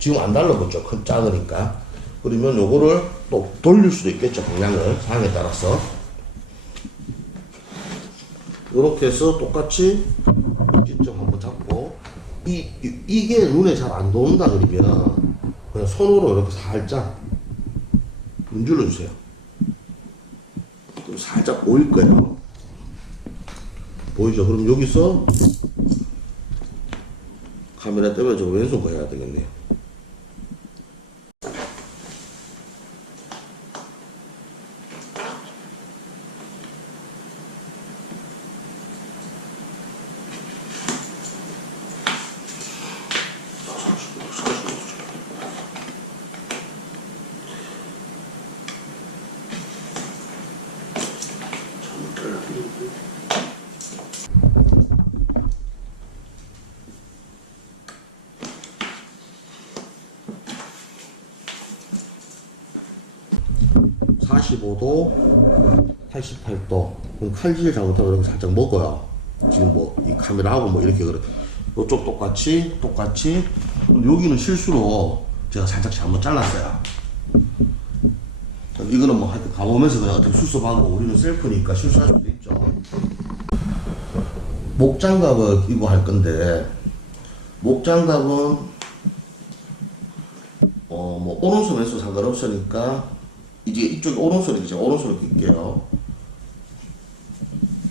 지금 안 달라붙죠. 작으니까. 그러면 요거를 또 돌릴 수도 있겠죠. 방향을 상황에 따라서. 요렇게 해서 똑같이 꼭지점 한번 잡고, 이게 눈에 잘 안 들어온다 그러면 그냥 손으로 이렇게 살짝 문질러 주세요. 그럼 살짝 보일 거예요. 보이죠? 그럼 여기서 카메라 때문에 저 왼손 거 해야 되겠네요. (45도) (88도) 그럼 칼질 잘못하면 이렇게 살짝 먹어요. 지금 뭐 이 카메라하고 뭐 이렇게 그래. 이쪽 똑같이 여기는 실수로 제가 살짝 잘못 잘랐어요. 이거는 뭐 하여튼 가보면서 그냥 어떻게 수습하고, 우리는 셀프니까 실수할 수도 있죠. 목장갑을 이거 할 건데, 목장갑은 뭐 오른손 왼손 상관없으니까 이제 이쪽에 오른손이 이제 오른손을 낄게요.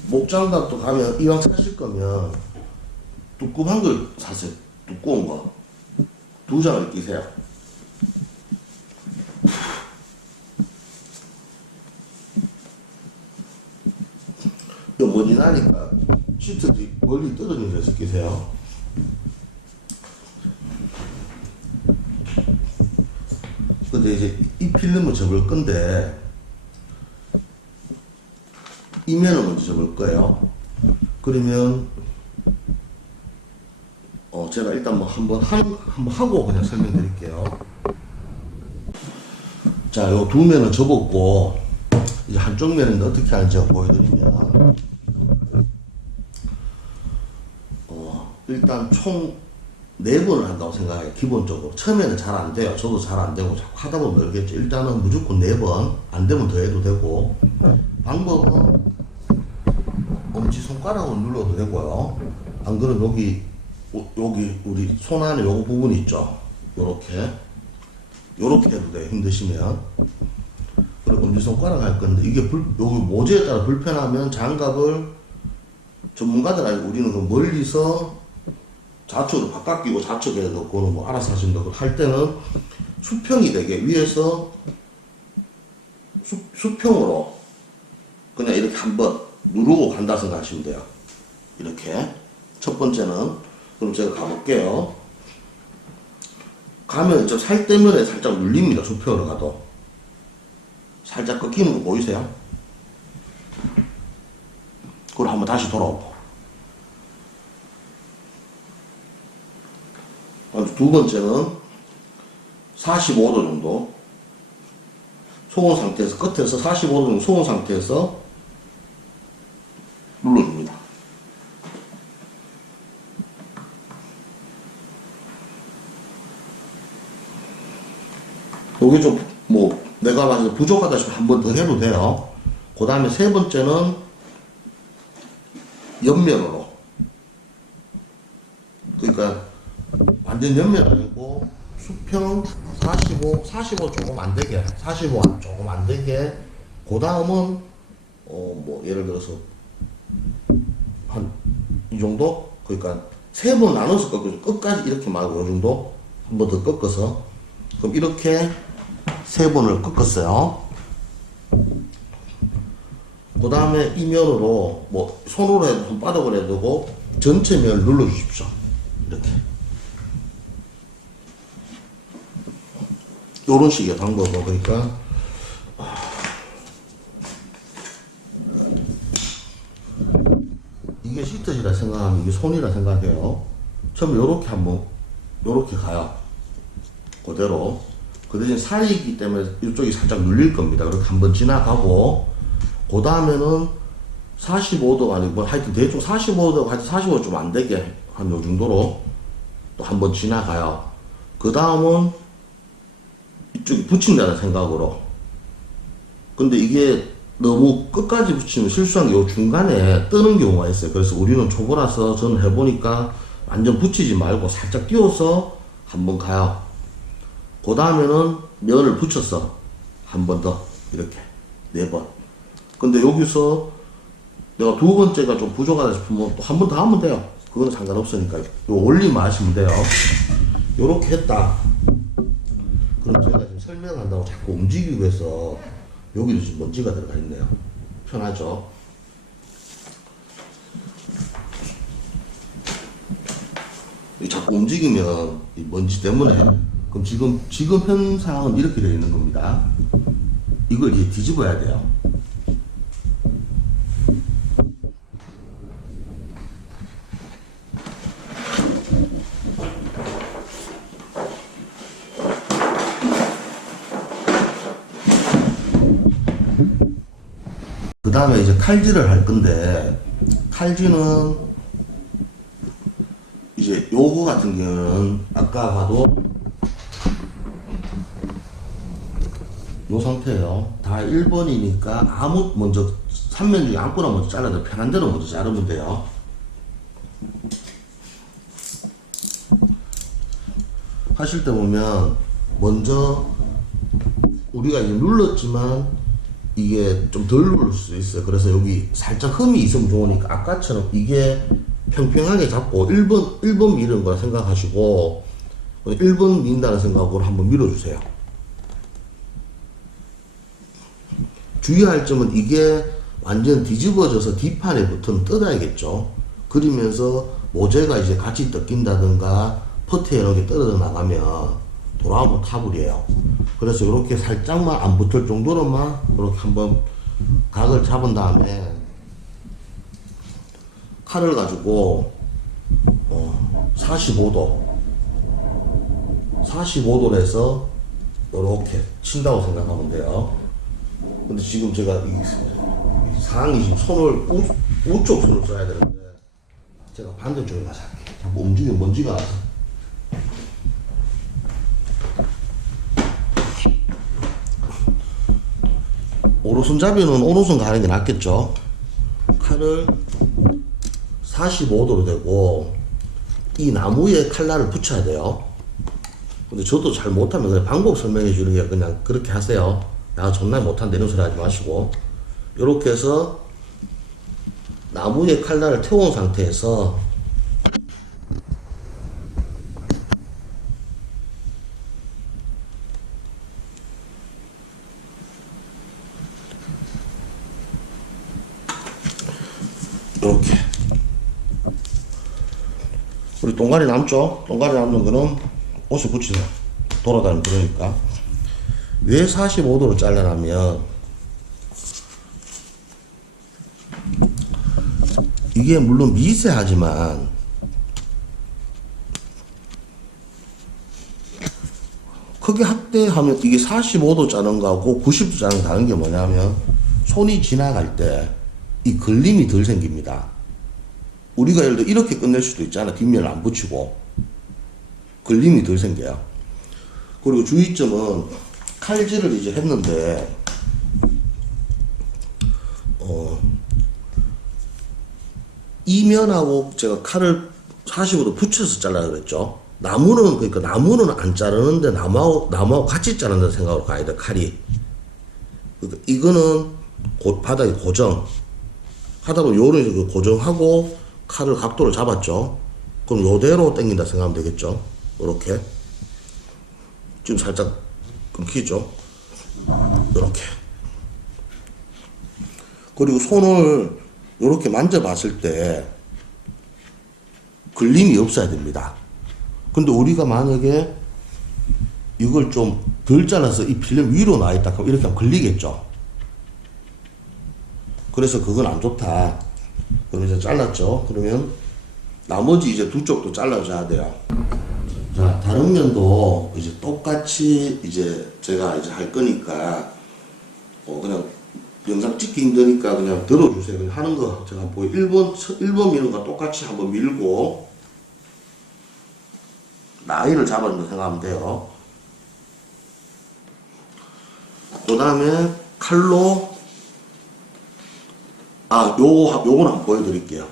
목장갑도 가면 이왕 사실 거면 두꺼운 걸 사세요. 두꺼운 거 2장을 끼세요. 또 머리 나니까 시트지 멀리 떨어지면서 끼세요. 근데 이제 이 필름을 접을 건데, 이 면을 먼저 접을 거예요. 그러면 제가 일단 뭐 한번 하고 그냥 설명드릴게요. 자, 요 두 면은 접었고, 이제 한쪽 면은 어떻게 하는지 제가 보여드리면, 일단 총 4번을 한다고 생각해요. 기본적으로. 처음에는 잘 안 돼요. 저도 잘 안 되고 자꾸 하다 보면 모르겠죠. 일단은 무조건 4번, 안 되면 더 해도 되고, 방법은 엄지손가락으로 눌러도 되고요. 안 그러면 여기 우리 손 안에 요거 부분 있죠. 요렇게 해도 돼요. 힘드시면. 그리고 엄지손가락 할 건데, 이게 여기 모재에 따라 불편하면 장갑을 전문가들 아니고 우리는 그 멀리서 좌측으로 바깥 끼고 좌측에 넣고는 뭐 알아서 하신다고 할 때는 수평이 되게 위에서 수평으로 그냥 이렇게 한번 누르고 간다 생각하시면 돼요. 이렇게. 첫 번째는. 그럼 제가 가볼게요. 가면 저 살대면에 살짝 눌립니다. 수평으로 가도. 살짝 꺾이는 거 보이세요? 그걸 한번 다시 돌아오고. 두 번째는 45도 정도 소원 상태에서, 끝에서 45도 정도 소원 상태에서 눌러줍니다. 요게 좀 뭐 내가 봤을 때 부족하다 싶으면 한 번 더 해도 돼요. 그 다음에 세 번째는 옆면으로, 그러니까 완전 옆면 아니고 수평 45 조금 안 되게, 45 조금 안 되게. 그 다음은 뭐 예를 들어서 한 이 정도, 그러니까 세 번 나눠서 꺾어서 끝까지 이렇게 말고 이 정도 한 번 더 꺾어서. 그럼 이렇게 세 번을 꺾었어요. 그 다음에 이 면으로 뭐 손으로 해도 손바닥으로 해도 되고 전체 면을 눌러 주십시오. 이렇게. 요런 식의 방법은, 그러니까 이게 시트지라 생각하면 이게 손이라 생각해요. 처음에 요렇게 한번 요렇게 가요. 그대로. 그 대신 살이기 때문에 이쪽이 살짝 눌릴 겁니다. 그렇게 한번 지나가고, 그 다음에는 45도 아니고 하여튼 대충 45도, 하여튼 45도 좀 안 되게 한 요 정도로 또 한번 지나가요. 그 다음은 이쪽이 붙인다는 생각으로. 근데 이게 너무 끝까지 붙이면 실수한 게 요 중간에 뜨는 경우가 있어요. 그래서 우리는 초보라서 저는 해보니까 완전 붙이지 말고 살짝 띄워서 한번 가요. 그 다음에는 면을 붙였어. 한 번 더. 이렇게. 4번. 근데 여기서 내가 두 번째가 좀 부족하다 싶으면 또 한 번 더 하면 돼요. 그거는 상관없으니까. 요 원리만 하시면 돼요. 요렇게 했다. 그럼 제가 지금 설명한다고 자꾸 움직이고 해서 여기도 지금 먼지가 들어가 있네요. 편하죠? 자꾸 움직이면 이 먼지 때문에. 그럼 지금 현상은 이렇게 되어 있는 겁니다. 이걸 이제 뒤집어야 돼요. 그 다음에 이제 칼질을 할 건데, 칼질은 이제 요거 같은 경우는 아까 봐도 요 상태예요. 다 1번이니까 먼저 3면 중에 아무거나 먼저 잘라도 편한 대로 먼저 자르면 돼요. 하실 때 보면 먼저 우리가 이제 눌렀지만 이게 좀 덜 누를 수 있어요. 그래서 여기 살짝 흠이 있으면 좋으니까 아까처럼 이게 평평하게 잡고 1번 미는 거라 생각하시고 1번 민다는 생각으로 한번 밀어주세요. 주의할 점은 이게 완전 뒤집어져서 뒷판에 붙으면 뜯어야겠죠. 그러면서 모재가 이제 같이 뜯긴다든가 퍼트에 이렇게 떨어져 나가면 돌아오면 타불이에요. 그래서 이렇게 살짝만 안 붙을 정도로만 이렇게 한번 각을 잡은 다음에 칼을 가지고 45도로 해서 이렇게 친다고 생각하면 돼요. 근데 지금 제가 이 상황이 지금 손을 우쪽 손을 써야 되는데 제가 반대쪽에 가서 할게요. 자꾸 움직이면 먼지가 나서. 오른손잡이는 오른손 가는 게 낫겠죠. 칼을 45도로 대고 이 나무에 칼날을 붙여야 돼요. 근데 저도 잘 못하면 그냥 방법 설명해 주는 게 그냥 그렇게 하세요. 야, 존나 못한다 이런 소리 하지 마시고, 요렇게 해서 나무에 칼날을 태운 상태에서 요렇게 우리 동가리 남죠? 동가리 남는 거는 옷에 붙이세요. 돌아다니면 그러니까. 왜 45도로 잘라냐면 이게 물론 미세하지만 크게 확대하면 이게 45도 자른 거하고 90도 자른 거 다른 게 뭐냐면 손이 지나갈 때 이 걸림이 덜 생깁니다. 우리가 예를 들어 이렇게 끝낼 수도 있잖아. 뒷면을 안 붙이고 걸림이 덜 생겨요. 그리고 주의점은 칼질을 이제 했는데 이면하고 제가 칼을 45도 붙여서 잘라야 그랬죠. 나무는 그러니까 나무는 안 자르는데 나무하고 같이 자른다는 생각으로 가야 돼. 칼이. 그러니까 이거는 바닥에 고정 하다 보면 요런 식으로 고정하고 칼을 각도를 잡았죠. 그럼 요대로 당긴다 생각하면 되겠죠. 요렇게 지금 살짝 끊기죠. 요렇게. 그리고 손을 요렇게 만져봤을 때 걸림이 없어야 됩니다. 근데 우리가 만약에 이걸 좀 덜 잘라서 이 필름 위로 나 있다 그럼 이렇게 하면 걸리겠죠. 그래서 그건 안 좋다. 그럼 이제 잘랐죠. 그러면 나머지 이제 두 쪽도 잘라줘야 돼요. 자, 다른 면도 이제 똑같이 이제 제가 이제 할 거니까 그냥 영상 찍기 힘드니까 그냥 들어주세요. 그냥 하는 거 제가 보여. 1번 미는 거 똑같이 한번 밀고 라인을 잡아준다 생각하면 돼요. 그 다음에 칼로 요거는 한번 보여드릴게요.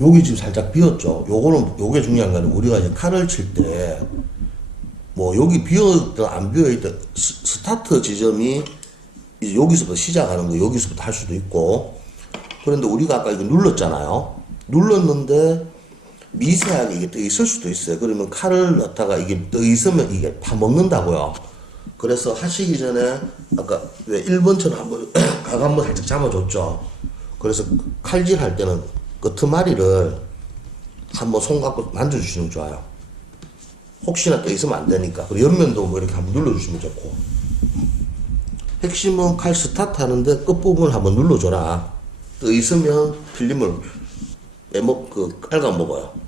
여기 지금 살짝 비었죠. 요게 중요한 거는 우리가 이제 칼을 칠 때 뭐 여기 비어있든 안 비어있든 스타트 지점이 이제 여기서부터 시작하는 거 여기서부터 할 수도 있고. 그런데 우리가 아까 이거 눌렀잖아요. 눌렀는데 미세하게 이게 떠 있을 수도 있어요. 그러면 칼을 넣다가 이게 떠 있으면 이게 파먹는다고요. 그래서 하시기 전에 아까 왜 1번처럼 한번 각 한번 살짝 잡아줬죠. 그래서 칼질 할 때는 끄트마리를 한번 손 갖고 만져주시면 좋아요. 혹시나 떠 있으면 안 되니까. 그리고 옆면도 뭐 이렇게 한번 눌러주시면 좋고. 핵심은 칼 스타트 하는데 끝부분을 한번 눌러줘라. 떠 있으면 필름을 깔아 먹어요.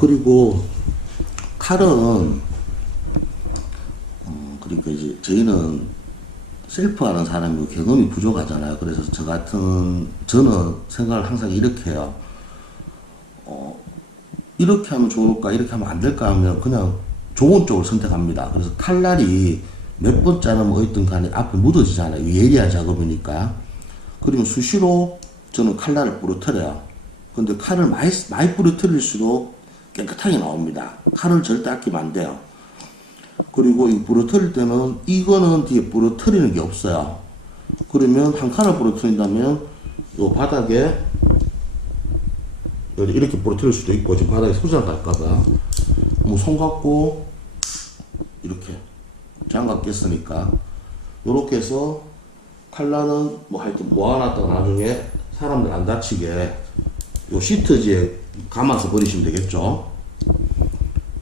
그리고 칼은 그러니까 이제 저희는 셀프 하는 사람이고 경험이 부족하잖아요. 그래서 저는 생각을 항상 이렇게 해요. 이렇게 하면 좋을까 이렇게 하면 안 될까 하면 그냥 좋은 쪽을 선택합니다. 그래서 칼날이 몇 번 자르면 어쨌든 간에 앞에 묻어지잖아요. 예리한 작업이니까. 그러면 수시로 저는 칼날을 부러뜨려요. 근데 칼을 많이 부러뜨릴수록 깨끗하게 나옵니다. 칼을 절대 아끼면 안 돼요. 그리고 이 부러뜨릴 때는 이거는 뒤에 부러뜨리는 게 없어요. 그러면 한 칸을 부러뜨린다면 요 바닥에 이렇게 부러뜨릴 수도 있고 지금 바닥에 소지나 날까봐 뭐 손 갖고 이렇게 장갑 꼈으니까 요렇게 해서 칼날은 뭐 하여튼 모아놨다가 나중에 사람들 안 다치게 요 시트지에 감아서 버리시면 되겠죠.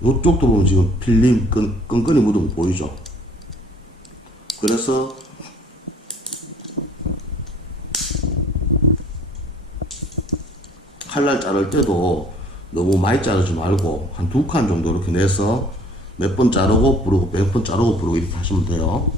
요쪽도 보면 지금 필름 끈끈이 묻은 거 보이죠. 그래서 칼날 자를 때도 너무 많이 자르지 말고 한 2칸 정도 이렇게 내서 몇 번 자르고 부르고 몇 번 자르고 부르고 이렇게 하시면 돼요.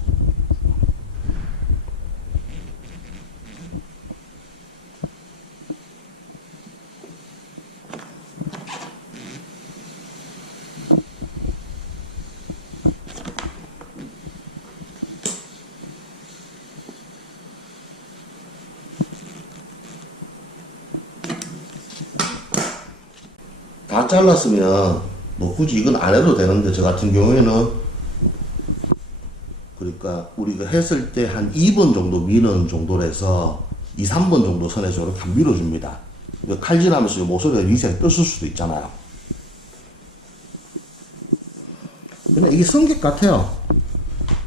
다 잘랐으면 뭐 굳이 이건 안 해도 되는데 저 같은 경우에는 그러니까 우리가 했을 때 한 2번 정도 미는 정도로 해서 2, 3번 정도 선에서 이렇게 밀어줍니다. 칼질하면서 모서리가 위세가 떴을 수도 있잖아요. 그냥 이게 성격 같아요.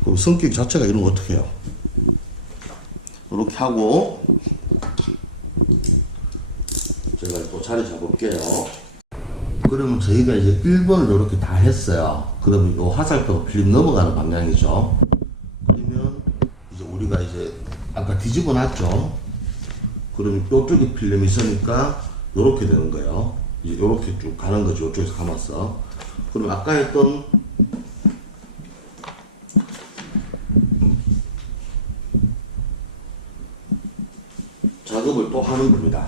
그럼 성격 자체가 이런 거 어떻게 해요? 이렇게 하고 제가 또 자리 잡을게요. 그러면 저희가 이제 1번을 이렇게 다 했어요. 그러면 이 화살표가 필름 넘어가는 방향이죠. 그러면 이제 우리가 이제 아까 뒤집어 놨죠. 그러면 이쪽에 필름이 있으니까 이렇게 되는 거예요. 이제 이렇게 쭉 가는 거죠. 이쪽에서 감았어. 그럼 아까 했던 작업을 또 하는 겁니다.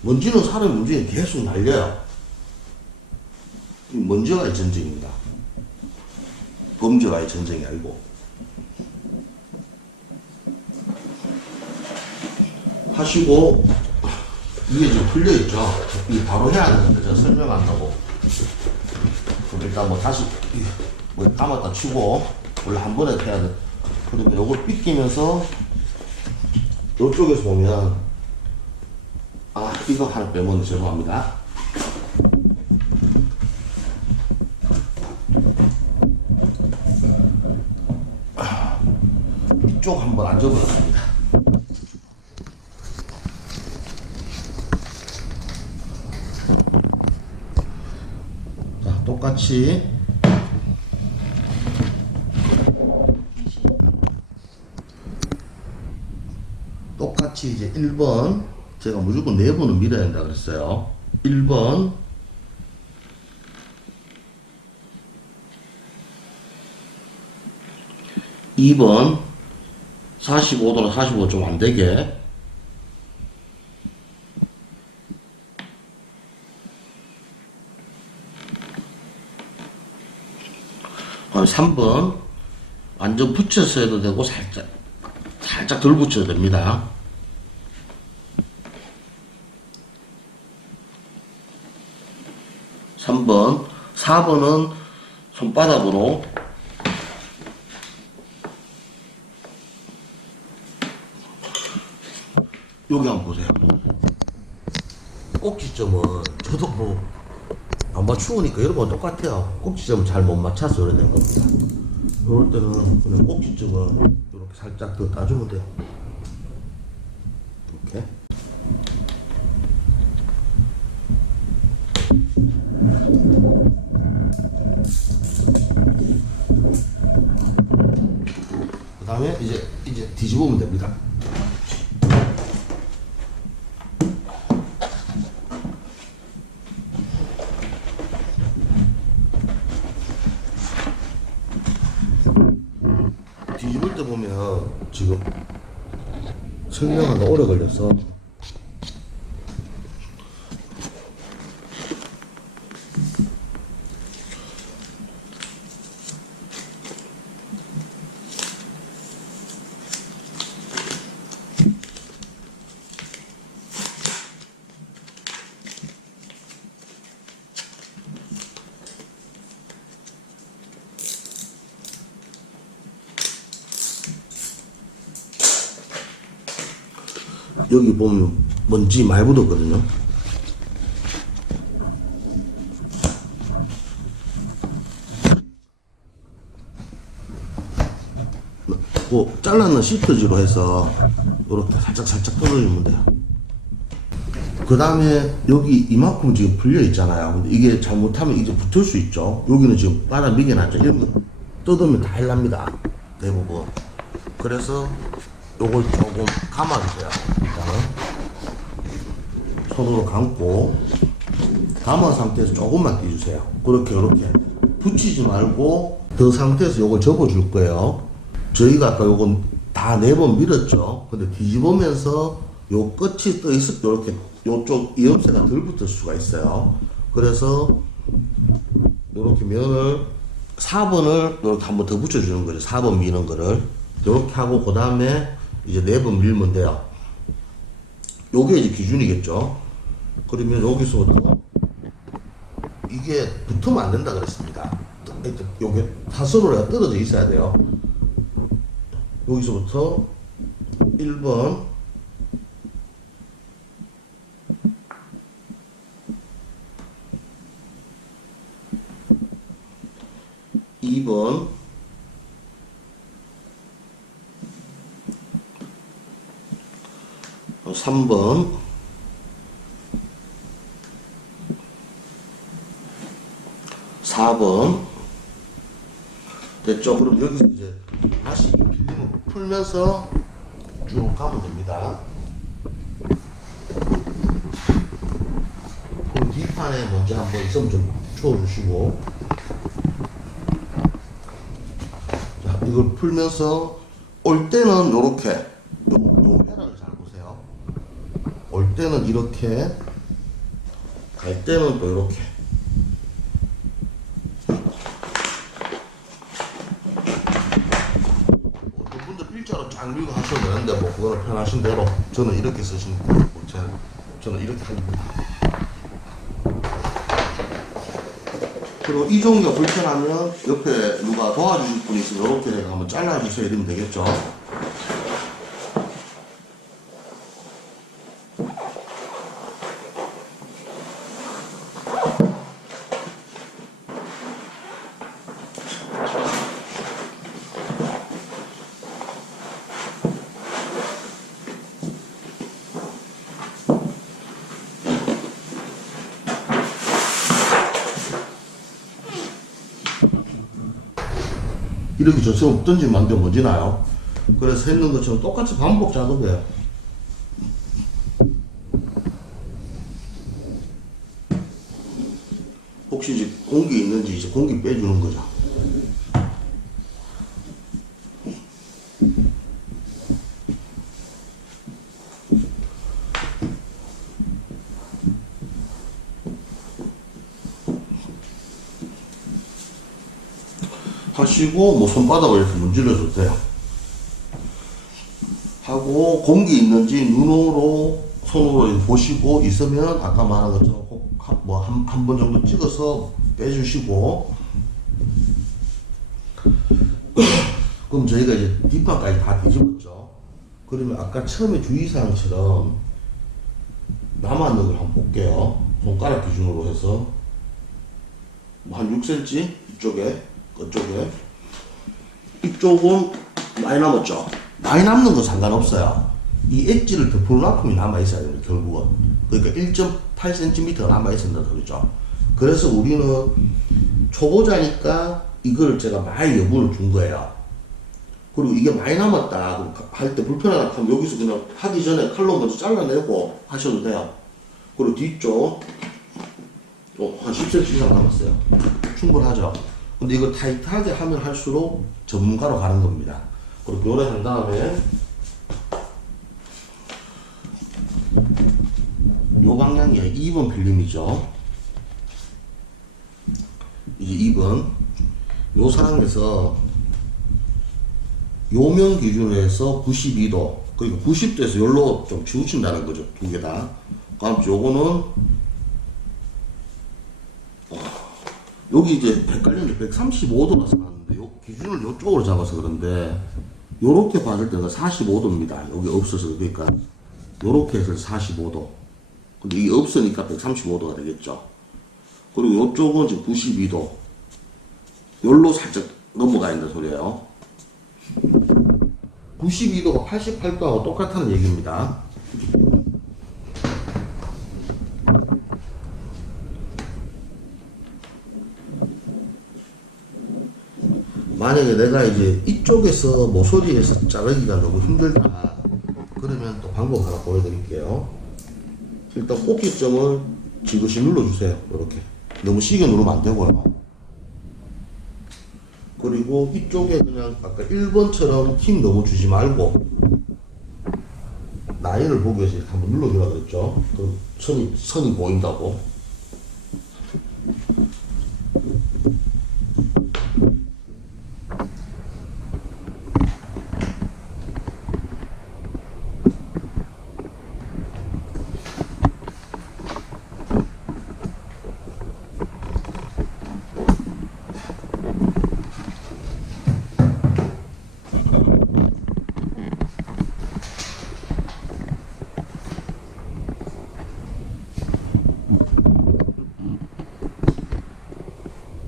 먼지는 사람 문제에 계속 날려요. 먼지와의 전쟁입니다. 범죄와의 전쟁이 아니고. 하시고, 이게 지금 풀려있죠? 이게 바로 해야 되는데, 제가 설명한다고. 그럼 일단 뭐 다시, 뭐 감았다 치고, 원래 한 번에 해야 돼. 그러면 요걸 삐끼면서, 요쪽에서 보면, 이거 하나 빼면 죄송합니다. 이쪽 한번 앉아보겠습니다. 자, 똑같이 이제 1번 제가 무조건 4번은 밀어야 된다 그랬어요. 1번 2번 45도나 45 좀 안되게 3번 완전 붙여서 해도 되고 살짝 덜 붙여도 됩니다. 3번, 4번은 손바닥으로 여기 한번 보세요. 꼭지점은 저도 뭐 안 맞추니까 여러분 똑같아요. 꼭지점은 잘 못 맞춰서 그래 된 겁니다. 이럴 때는 그냥 꼭지점은 이렇게 살짝 더 따주면 돼요. 이렇게. 그 다음에 이제 뒤집으면 됩니다. 뒤집을 때 보면 지금 설명하다 오래 걸려서 여기 보면 먼지 많이 묻었거든요. 그 잘라는 시트지로 해서 이렇게 살짝 떨어지면 돼요. 그 다음에 여기 이만큼 지금 풀려 있잖아요. 근데 이게 잘못하면 이제 붙을 수 있죠. 여기는 지금 바닥 미겨놨죠. 이런 거 뜯으면 다 일납니다. 대부분. 그래서 요걸 조금 감아주세요. 일단은. 손으로 감고 감은 상태에서 조금만 띄주세요. 그렇게 이렇게 붙이지 말고 그 상태에서 요걸 접어줄 거예요. 저희가 아까 요건 다 4번 밀었죠. 근데 뒤집으면서 요 끝이 떠 있을 때 이렇게 요쪽 이음새가 덜 붙을 수가 있어요. 그래서 요렇게 면을 4번을 이렇게 한번 더 붙여주는 거죠. 4번 미는 거를 이렇게 하고 그 다음에 이제 4번 밀면 돼요. 요게 이제 기준이겠죠. 그러면 여기서부터 이게 붙으면 안 된다 그랬습니다. 요게 사선으로 떨어져 있어야 돼요. 여기서부터 1번 2번 3번 4번 됐죠? 그럼 여기서 이제 다시 필름을 풀면서 쭉 가면 됩니다. 그럼 뒷판에 먼저 한번 있으면 좀 쳐주시고, 자, 이걸 풀면서 올 때는 요렇게 요 헤라를 잘 보세요. 올 때는 이렇게, 갈 때는 또 이렇게. 어떤 분들 일자로 쫙 밀고 하셔도 되는데 뭐 그거는 편하신 대로. 저는 이렇게 쓰시는 거고, 저는 이렇게 합니다. 그리고 이 종류가 불편하면 옆에 누가 도와주실 분이 있으면 이렇게 내가 한번 잘라주세요 이러면 되겠죠. 이렇게 저처럼 던지면 안 되면 뭐지나요? 그래서 했는 것처럼 똑같이 반복 작업이에요. 혹시 이제 공기 있는지 이제 공기 빼주는 거죠. 하시고 뭐 손바닥을 이렇게 문질러줘도 돼요. 하고 공기 있는지 눈으로 손으로 보시고 있으면 아까 말한 것처럼 꼭 뭐 한 번 정도 찍어서 빼주시고 그럼 저희가 이제 뒷판까지 다 뒤집었죠. 그러면 아까 처음에 주의사항처럼 남았는 걸 한번 볼게요. 손가락 기준으로 해서 뭐 한 6cm 이쪽에 그쪽에 이쪽은 많이 남았죠. 많이 남는 건 상관없어요. 이 엣지를 덮을 만큼이 남아있어야 돼요. 결국은 그러니까 1.8cm가 남아있습니다. 그렇죠. 그래서 우리는 초보자니까 이걸 제가 많이 여분을 준 거예요. 그리고 이게 많이 남았다 할 때 불편하다 하면 여기서 그냥 하기 전에 칼로 먼저 잘라내고 하셔도 돼요. 그리고 뒤쪽 한 10cm 이상 남았어요. 충분하죠. 근데 이거 타이트하게 하면 할수록 전문가로 가는 겁니다. 그리고 요래 한 다음에 요 방향이 2번 필름이죠. 이제 2번 요 상황에서 요면 기준으로 해서 92도 그러니까 90도에서 여기로 좀 치우친다는 거죠. 두 개 다. 그럼 요거는 여기 이제 헷갈리는데 135도라서 나왔는데 요 기준을 요쪽으로 잡아서 그런데 요렇게 봤을 때는 45도입니다. 여기 없어서 그러니까 요렇게 해서 45도. 근데 이게 없으니까 135도가 되겠죠. 그리고 요쪽은 지금 92도. 요로 살짝 넘어가 있는 소리예요. 92도가 88도하고 똑같다는 얘기입니다. 만약에 내가 이제 이쪽에서 모서리에서 자르기가 너무 힘들다 그러면 또 방법 하나 보여드릴게요. 일단 꼭지점을 지그시 눌러주세요. 이렇게 너무 시게 누르면 안 되고요. 그리고 이쪽에 그냥 아까 1번처럼 힘 너무 주지 말고 라인을 보기 위해서 이렇게 한번 눌러주라 그랬죠. 그럼 선이 보인다고.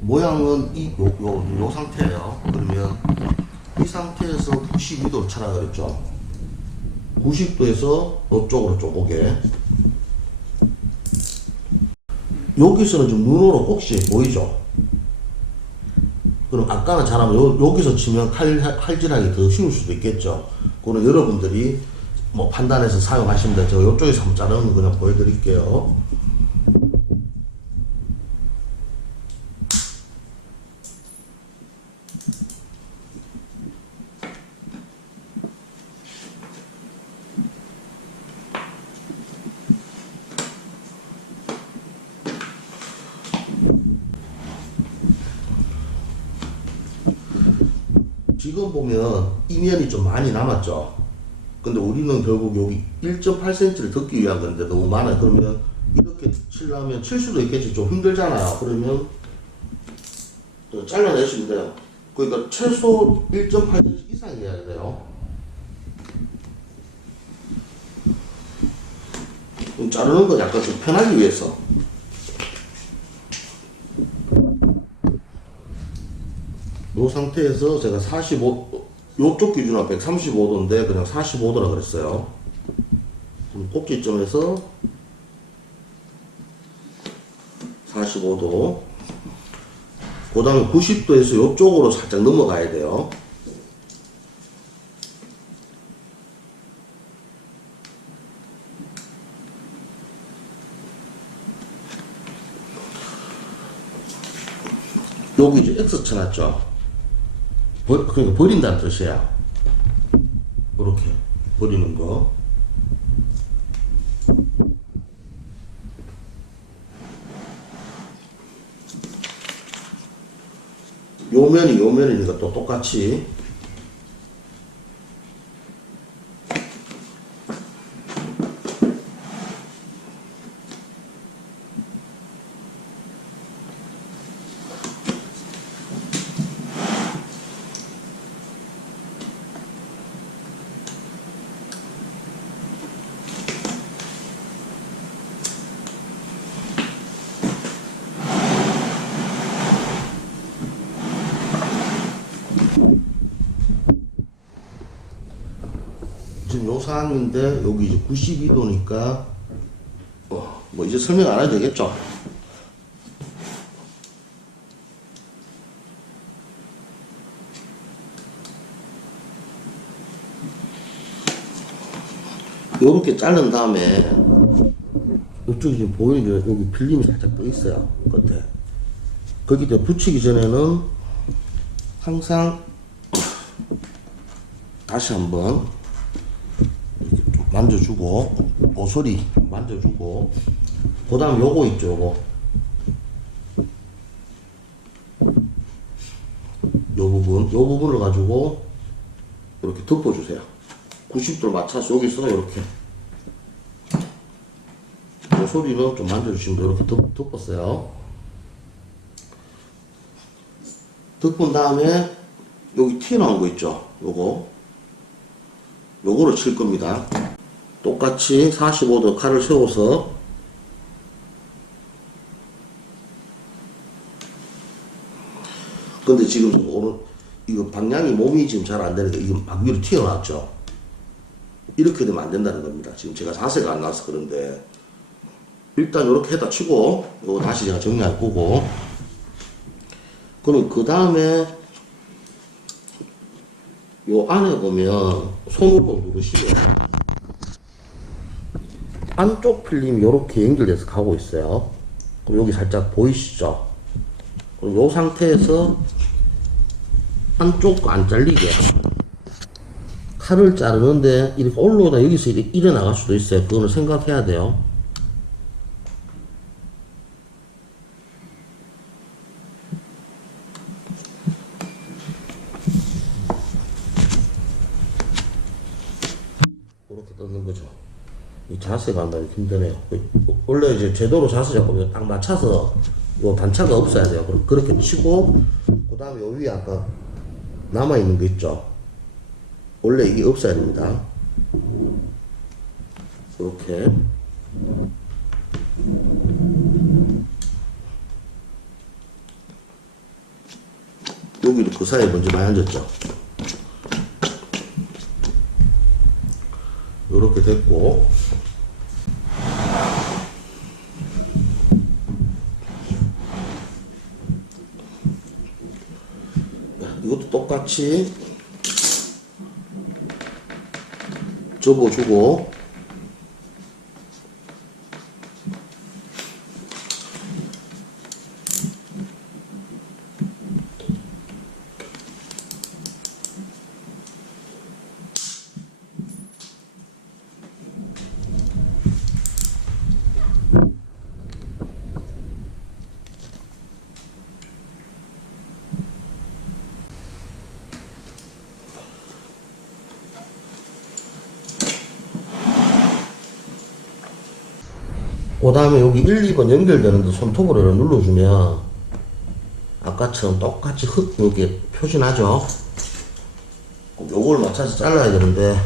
모양은 요 상태예요. 그러면 이 상태에서 92도로 차라 그랬죠. 90도에서 이쪽으로 좀 오게. 여기서는 좀 눈으로 혹시 보이죠? 그럼 아까는 잘하면 여기서 치면 칼질하기 더 쉬울 수도 있겠죠. 그거는 여러분들이 뭐 판단해서 사용하시면 돼요. 제가 이쪽에서 한번 자르는 거 그냥 보여드릴게요. 지금 보면 이면이 좀 많이 남았죠. 근데 우리는 결국 여기 1.8cm를 덮기 위한 건데 너무 많아요. 그러면 이렇게 치려면 칠 수도 있겠지. 좀 힘들잖아요. 그러면 잘라내시면 돼요. 그러니까 최소 1.8cm 이상 해야 돼요. 자르는 건 약간 좀 편하기 위해서. 이 상태에서 제가 요쪽 기준으로 135도인데 그냥 45도라 그랬어요. 그럼 꼭지점에서 45도. 그 다음에 90도에서 요쪽으로 살짝 넘어가야 돼요. 여기 이제 X 쳐놨죠. 그러니까 버린다는 뜻이야. 이렇게 버리는 거. 요면이니까 또 똑같이. 지금 요 상황인데 여기 이제 92도니까 뭐 이제 설명 안 해도 되겠죠. 요렇게 자른 다음에 이쪽이 지금 보이는 여기 필름이 살짝 떠 있어요. 끝에. 거기다 붙이기 전에는 항상 다시 한번 이렇게 좀 만져주고 모서리 만져주고 그 다음 요거 있죠. 요 부분을 가지고 이렇게 덮어주세요. 90도를 맞춰서 여기서 이렇게 모서리는 좀 만져주시면 돼요. 이렇게 덮었어요. 덮은 다음에 여기 튀어나온 거 있죠. 요거를 칠 겁니다. 똑같이 45도 칼을 세워서 근데 지금 이거 방향이 몸이 지금 잘 안 되니까 이거 막 위로 튀어나왔죠. 이렇게 되면 안 된다는 겁니다. 지금 제가 자세가 안 나와서 그런데 일단 이렇게 해다 치고 이거 다시 제가 정리할 거고 그럼 그 다음에 요 안에 보면 손으로 누르시면 안쪽 필름이 이렇게 연결돼서 가고 있어요. 그럼 여기 살짝 보이시죠? 그럼 이 상태에서 한쪽 거 안 잘리게 칼을 자르는데 이렇게 올라오다 여기서 이렇게 일어 나갈 수도 있어요. 그거는 생각해야 돼요. 이렇게 뜯는 거죠. 이 자세가 안 나기 힘드네요. 원래 이제 제대로 자세 잡고 딱 맞춰서 요 단차가 없어야 돼요. 그렇게 치고, 그 다음에 요 위에 아까 남아있는 거 있죠? 원래 이게 없어야 됩니다. 이렇게. 여기도 그 사이에 먼저 많이 앉았죠? 이렇게 됐고, 이것도 똑같이 접어주고, 그 다음에 여기 1, 2번 연결되는데 손톱으로 눌러주면 아까처럼 똑같이 흙 이렇게 표시나죠? 요걸 맞춰서 잘라야 되는데,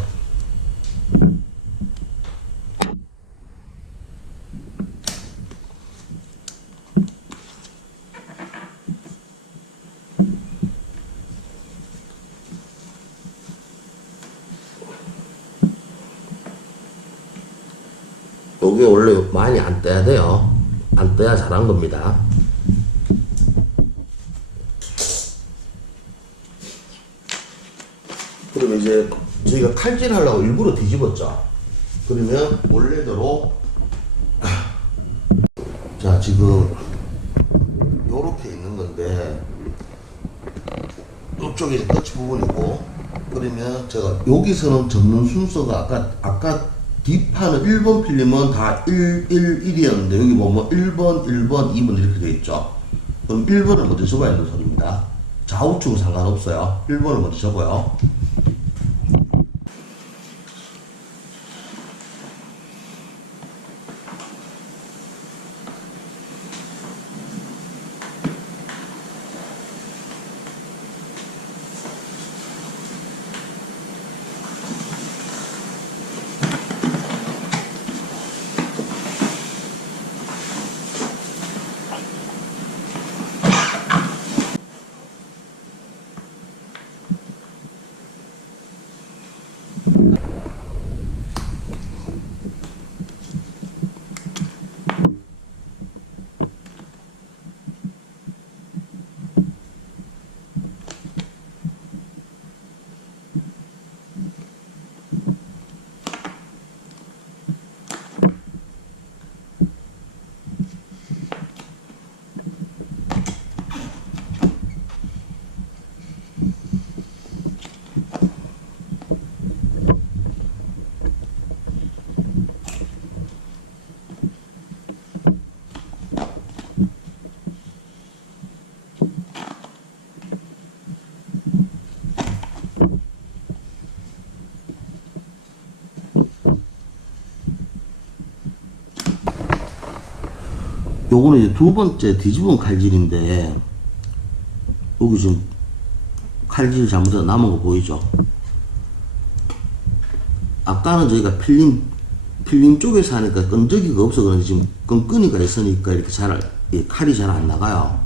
요게 원래 많이 안 떼야 돼요. 안 떼야 잘한 겁니다. 그러면 이제 저희가 칼질 하려고 일부러 뒤집었죠. 그러면 원래대로, 자, 지금 요렇게 있는 건데, 요쪽이 이제 끝이 부분이고, 그러면 제가 여기서는 접는 순서가 아까 뒷판은 1번 필름은 다 1, 1, 1이었는데 여기 보면 1번, 1번, 2번 이렇게 되어 있죠. 그럼 1번을 먼저 접어야 되는 소리입니다. 좌우측은 상관없어요. 1번을 먼저 접어요. 요거는 이제 두 번째 뒤집은 칼질인데, 여기 지금 칼질 잘못해서 남은 거 보이죠? 아까는 저희가 필름 쪽에서 하니까 끈적이가 없어 그런지 지금 끈끈이가 있으니까 이렇게 칼이 잘 안 나가요.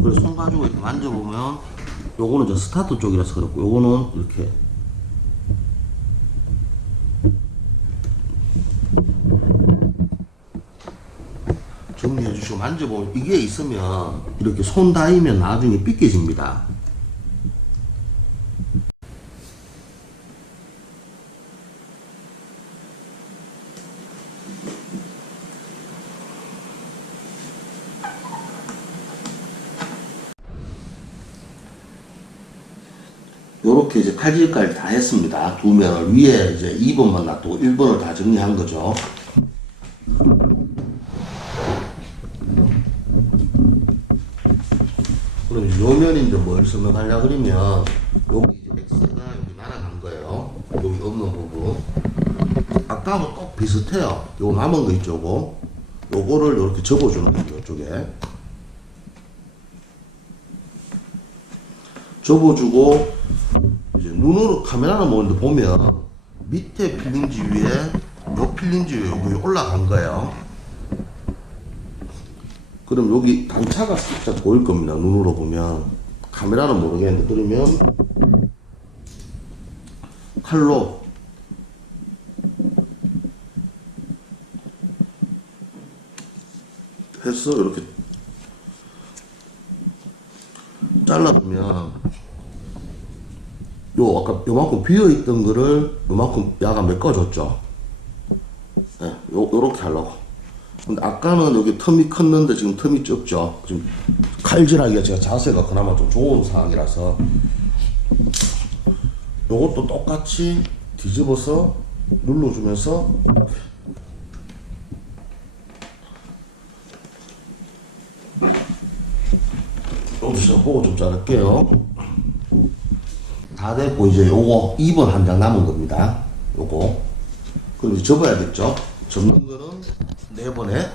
그래서 손 가지고 이렇게 만져보면, 요거는 저 스타트 쪽이라서 그렇고, 요거는 이렇게 정리해 주시고 만져보면 이게 있으면 이렇게 손 닿으면 나중에 삐껴집니다. 요렇게 이제 칼질까지 다 했습니다. 두 면을 위에 이제 2번만 놔두고 1번을 다 정리한 거죠. 그럼 요 면이 이제 뭘 설명하려 그러면 여기 이제 X가 여기 날아간 거예요. 여기 없는 부분. 아까하고 똑 비슷해요. 요 남은 거 있죠, 요거를 이렇게 접어주는 거예요, 이쪽에. 접어주고, 이제 눈으로 카메라를 보면 밑에 필름지 위에, 요 필름지 위에 여기 올라간 거예요. 그럼 여기 단차가 살짝 보일 겁니다. 눈으로 보면. 카메라는 모르겠는데, 그러면 칼로 해서 이렇게 잘라보면 요 아까 요만큼 비어있던 거를 요만큼 야가 메꿔줬죠. 네, 요렇게 하려고. 근데 아까는 여기 텀이 컸는데 지금 텀이 좁죠. 지금 칼질하기가 제가 자세가 그나마 좀 좋은 상황이라서 요것도 똑같이 뒤집어서 눌러주면서 여기서 보고 좀 자를게요. 다 됐고 이제 요거 2번 한 장 남은 겁니다. 요거 그럼 이제 접어야겠죠. 접는 거는 4번에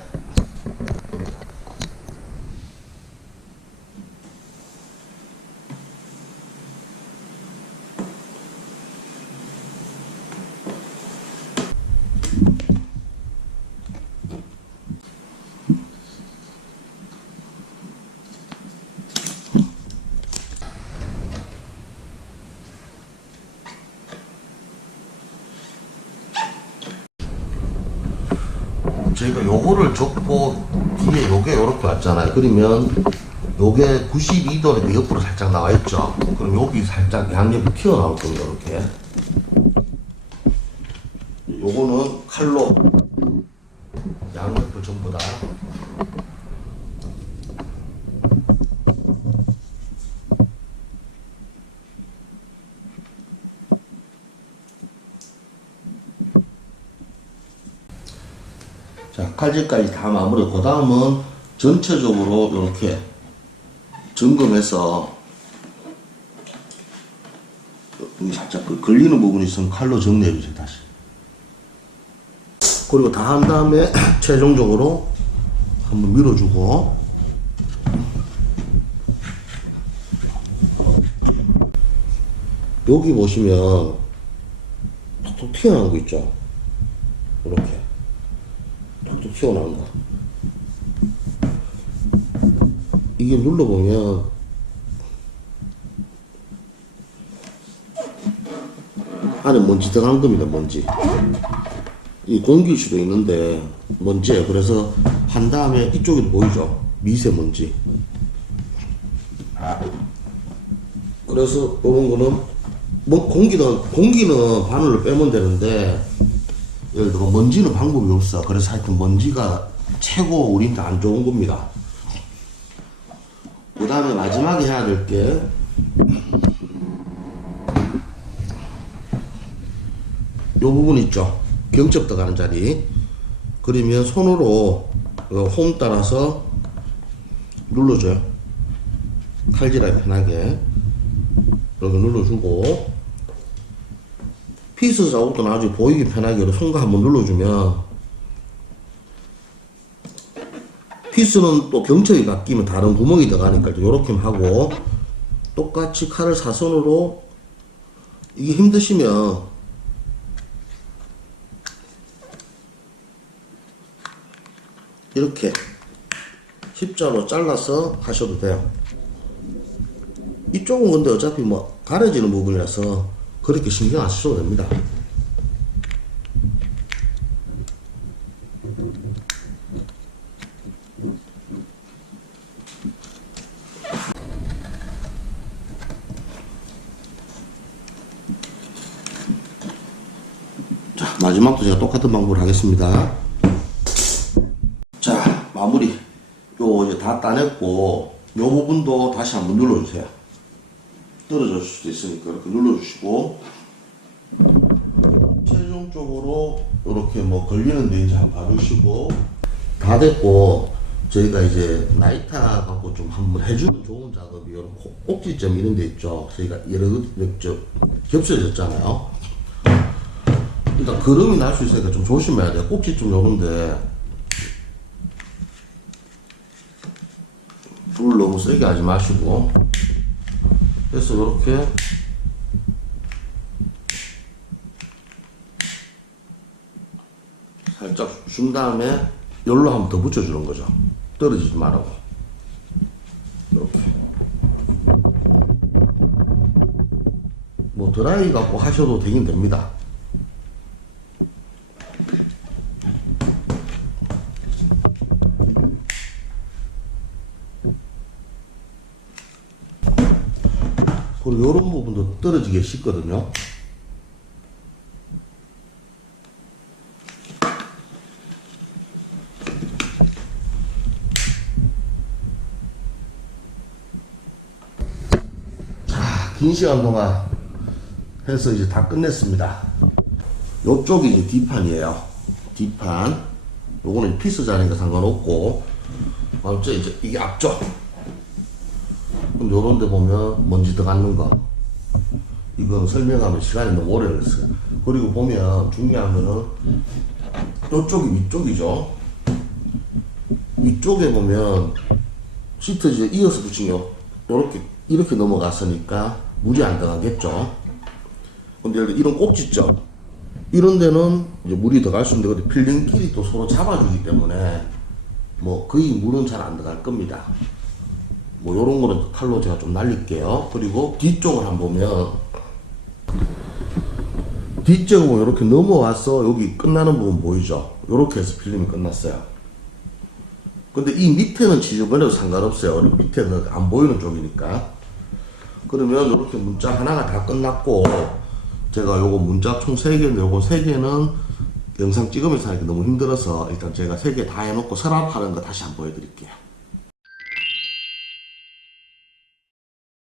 저희가 요거를 접고 뒤에 요게 요렇게 왔잖아요. 그러면 요게 92도 이렇게 옆으로 살짝 나와 있죠. 그럼 여기 살짝 양옆이 튀어나올 겁니다. 이렇게. 요거는 칼로 양옆을 전부 다 자, 칼질까지 다 마무리. 그 다음은 전체적으로 이렇게 점검해서 여기 살짝 걸리는 부분이 있으면 칼로 정리해 주세요. 다시. 그리고 다 한 다음에 최종적으로 한번 밀어주고 여기 보시면 톡톡 튀어나온 거 있죠. 이렇게 톡톡 튀어나온 거. 이게 눌러보면 안에 먼지 들어간 겁니다. 먼지. 이 공기일 수도 있는데 먼지예요. 그래서 한 다음에 이쪽에도 보이죠? 미세먼지. 그래서 이런 거는 뭐 공기는 바늘로 빼면 되는데 예를 들어 먼지는 방법이 없어. 그래서 하여튼 먼지가 최고 우리한테 안 좋은 겁니다. 그 다음에 마지막에 해야 될 게 요 부분 있죠? 경첩 들어가는 자리. 그러면 손으로 홈 따라서 눌러줘요. 칼질하기 편하게 이렇게 눌러주고, 피스 자국도 나중에 보이기 편하게 손과 한번 눌러주면, 피스는 또 경첩이 바뀌면 다른 구멍이 들어가니까 이렇게 하고, 똑같이 칼을 사선으로, 이게 힘드시면 이렇게 십자로 잘라서 하셔도 돼요. 이쪽은 근데 어차피 뭐 가려지는 부분이라서 그렇게 신경 안 쓰셔도 됩니다. 자, 마지막도 제가 똑같은 방법을 하겠습니다. 자, 마무리. 요 이제 다 따냈고, 요 부분도 다시 한번 눌러주세요. 떨어질 수도 있으니까 이렇게 눌러주시고, 최종적으로 이렇게 뭐 걸리는 데 이제 한번 봐주시고, 다 됐고, 저희가 이제 나이타 갖고 좀 한번 해주면 좋은 작업이 이런 꼭지점 이런 데 있죠. 저희가 여러 겹쳐졌잖아요. 일단 그름이 날 수 있으니까 좀 조심해야 돼요. 꼭지점 요런데 불을 너무 세게 하지 마시고, 그래서 이렇게 살짝 준 다음에 열로 한번 더 붙여주는 거죠. 떨어지지 말라고. 이렇게. 뭐 드라이 갖고 하셔도 되긴 됩니다. 그리고 요런 부분도 떨어지기 쉽거든요. 긴 시간 동안 해서 이제 다 끝냈습니다. 요쪽이 이제 뒷판이에요. 뒷판. 요거는 피스 자리니까 상관없고, 어째 이제 이게 앞쪽. 그럼 요런 데 보면 먼지 들어가는 거. 이건 설명하면 시간이 너무 오래 걸렸어요. 그리고 보면 중요한 거는 요쪽이 위쪽이죠. 위쪽에 보면 시트 이제 이어서 붙인 거 이렇게 넘어갔으니까 물이 안 들어가겠죠. 근데 이런 꼭지점 이런 데는 이제 물이 들어갈 수 있는데 필름끼리 또 서로 잡아주기 때문에 뭐 거의 물은 잘 안 들어갈 겁니다. 뭐 요런 거는 칼로 제가 좀 날릴게요. 그리고 뒤쪽을 한번 보면 뒤쪽을 보면 이렇게 넘어와서 여기 끝나는 부분 보이죠? 요렇게 해서 필름이 끝났어요. 근데 이 밑에는 지저분해도 상관없어요. 밑에는 안 보이는 쪽이니까. 그러면 이렇게 문짝 하나가 다 끝났고, 제가 요거 문짝 총 3개인데 요거 3개는 영상 찍으면서 하니까 너무 힘들어서 일단 제가 3개 다 해놓고 서랍하는 거 다시 한번 보여드릴게요.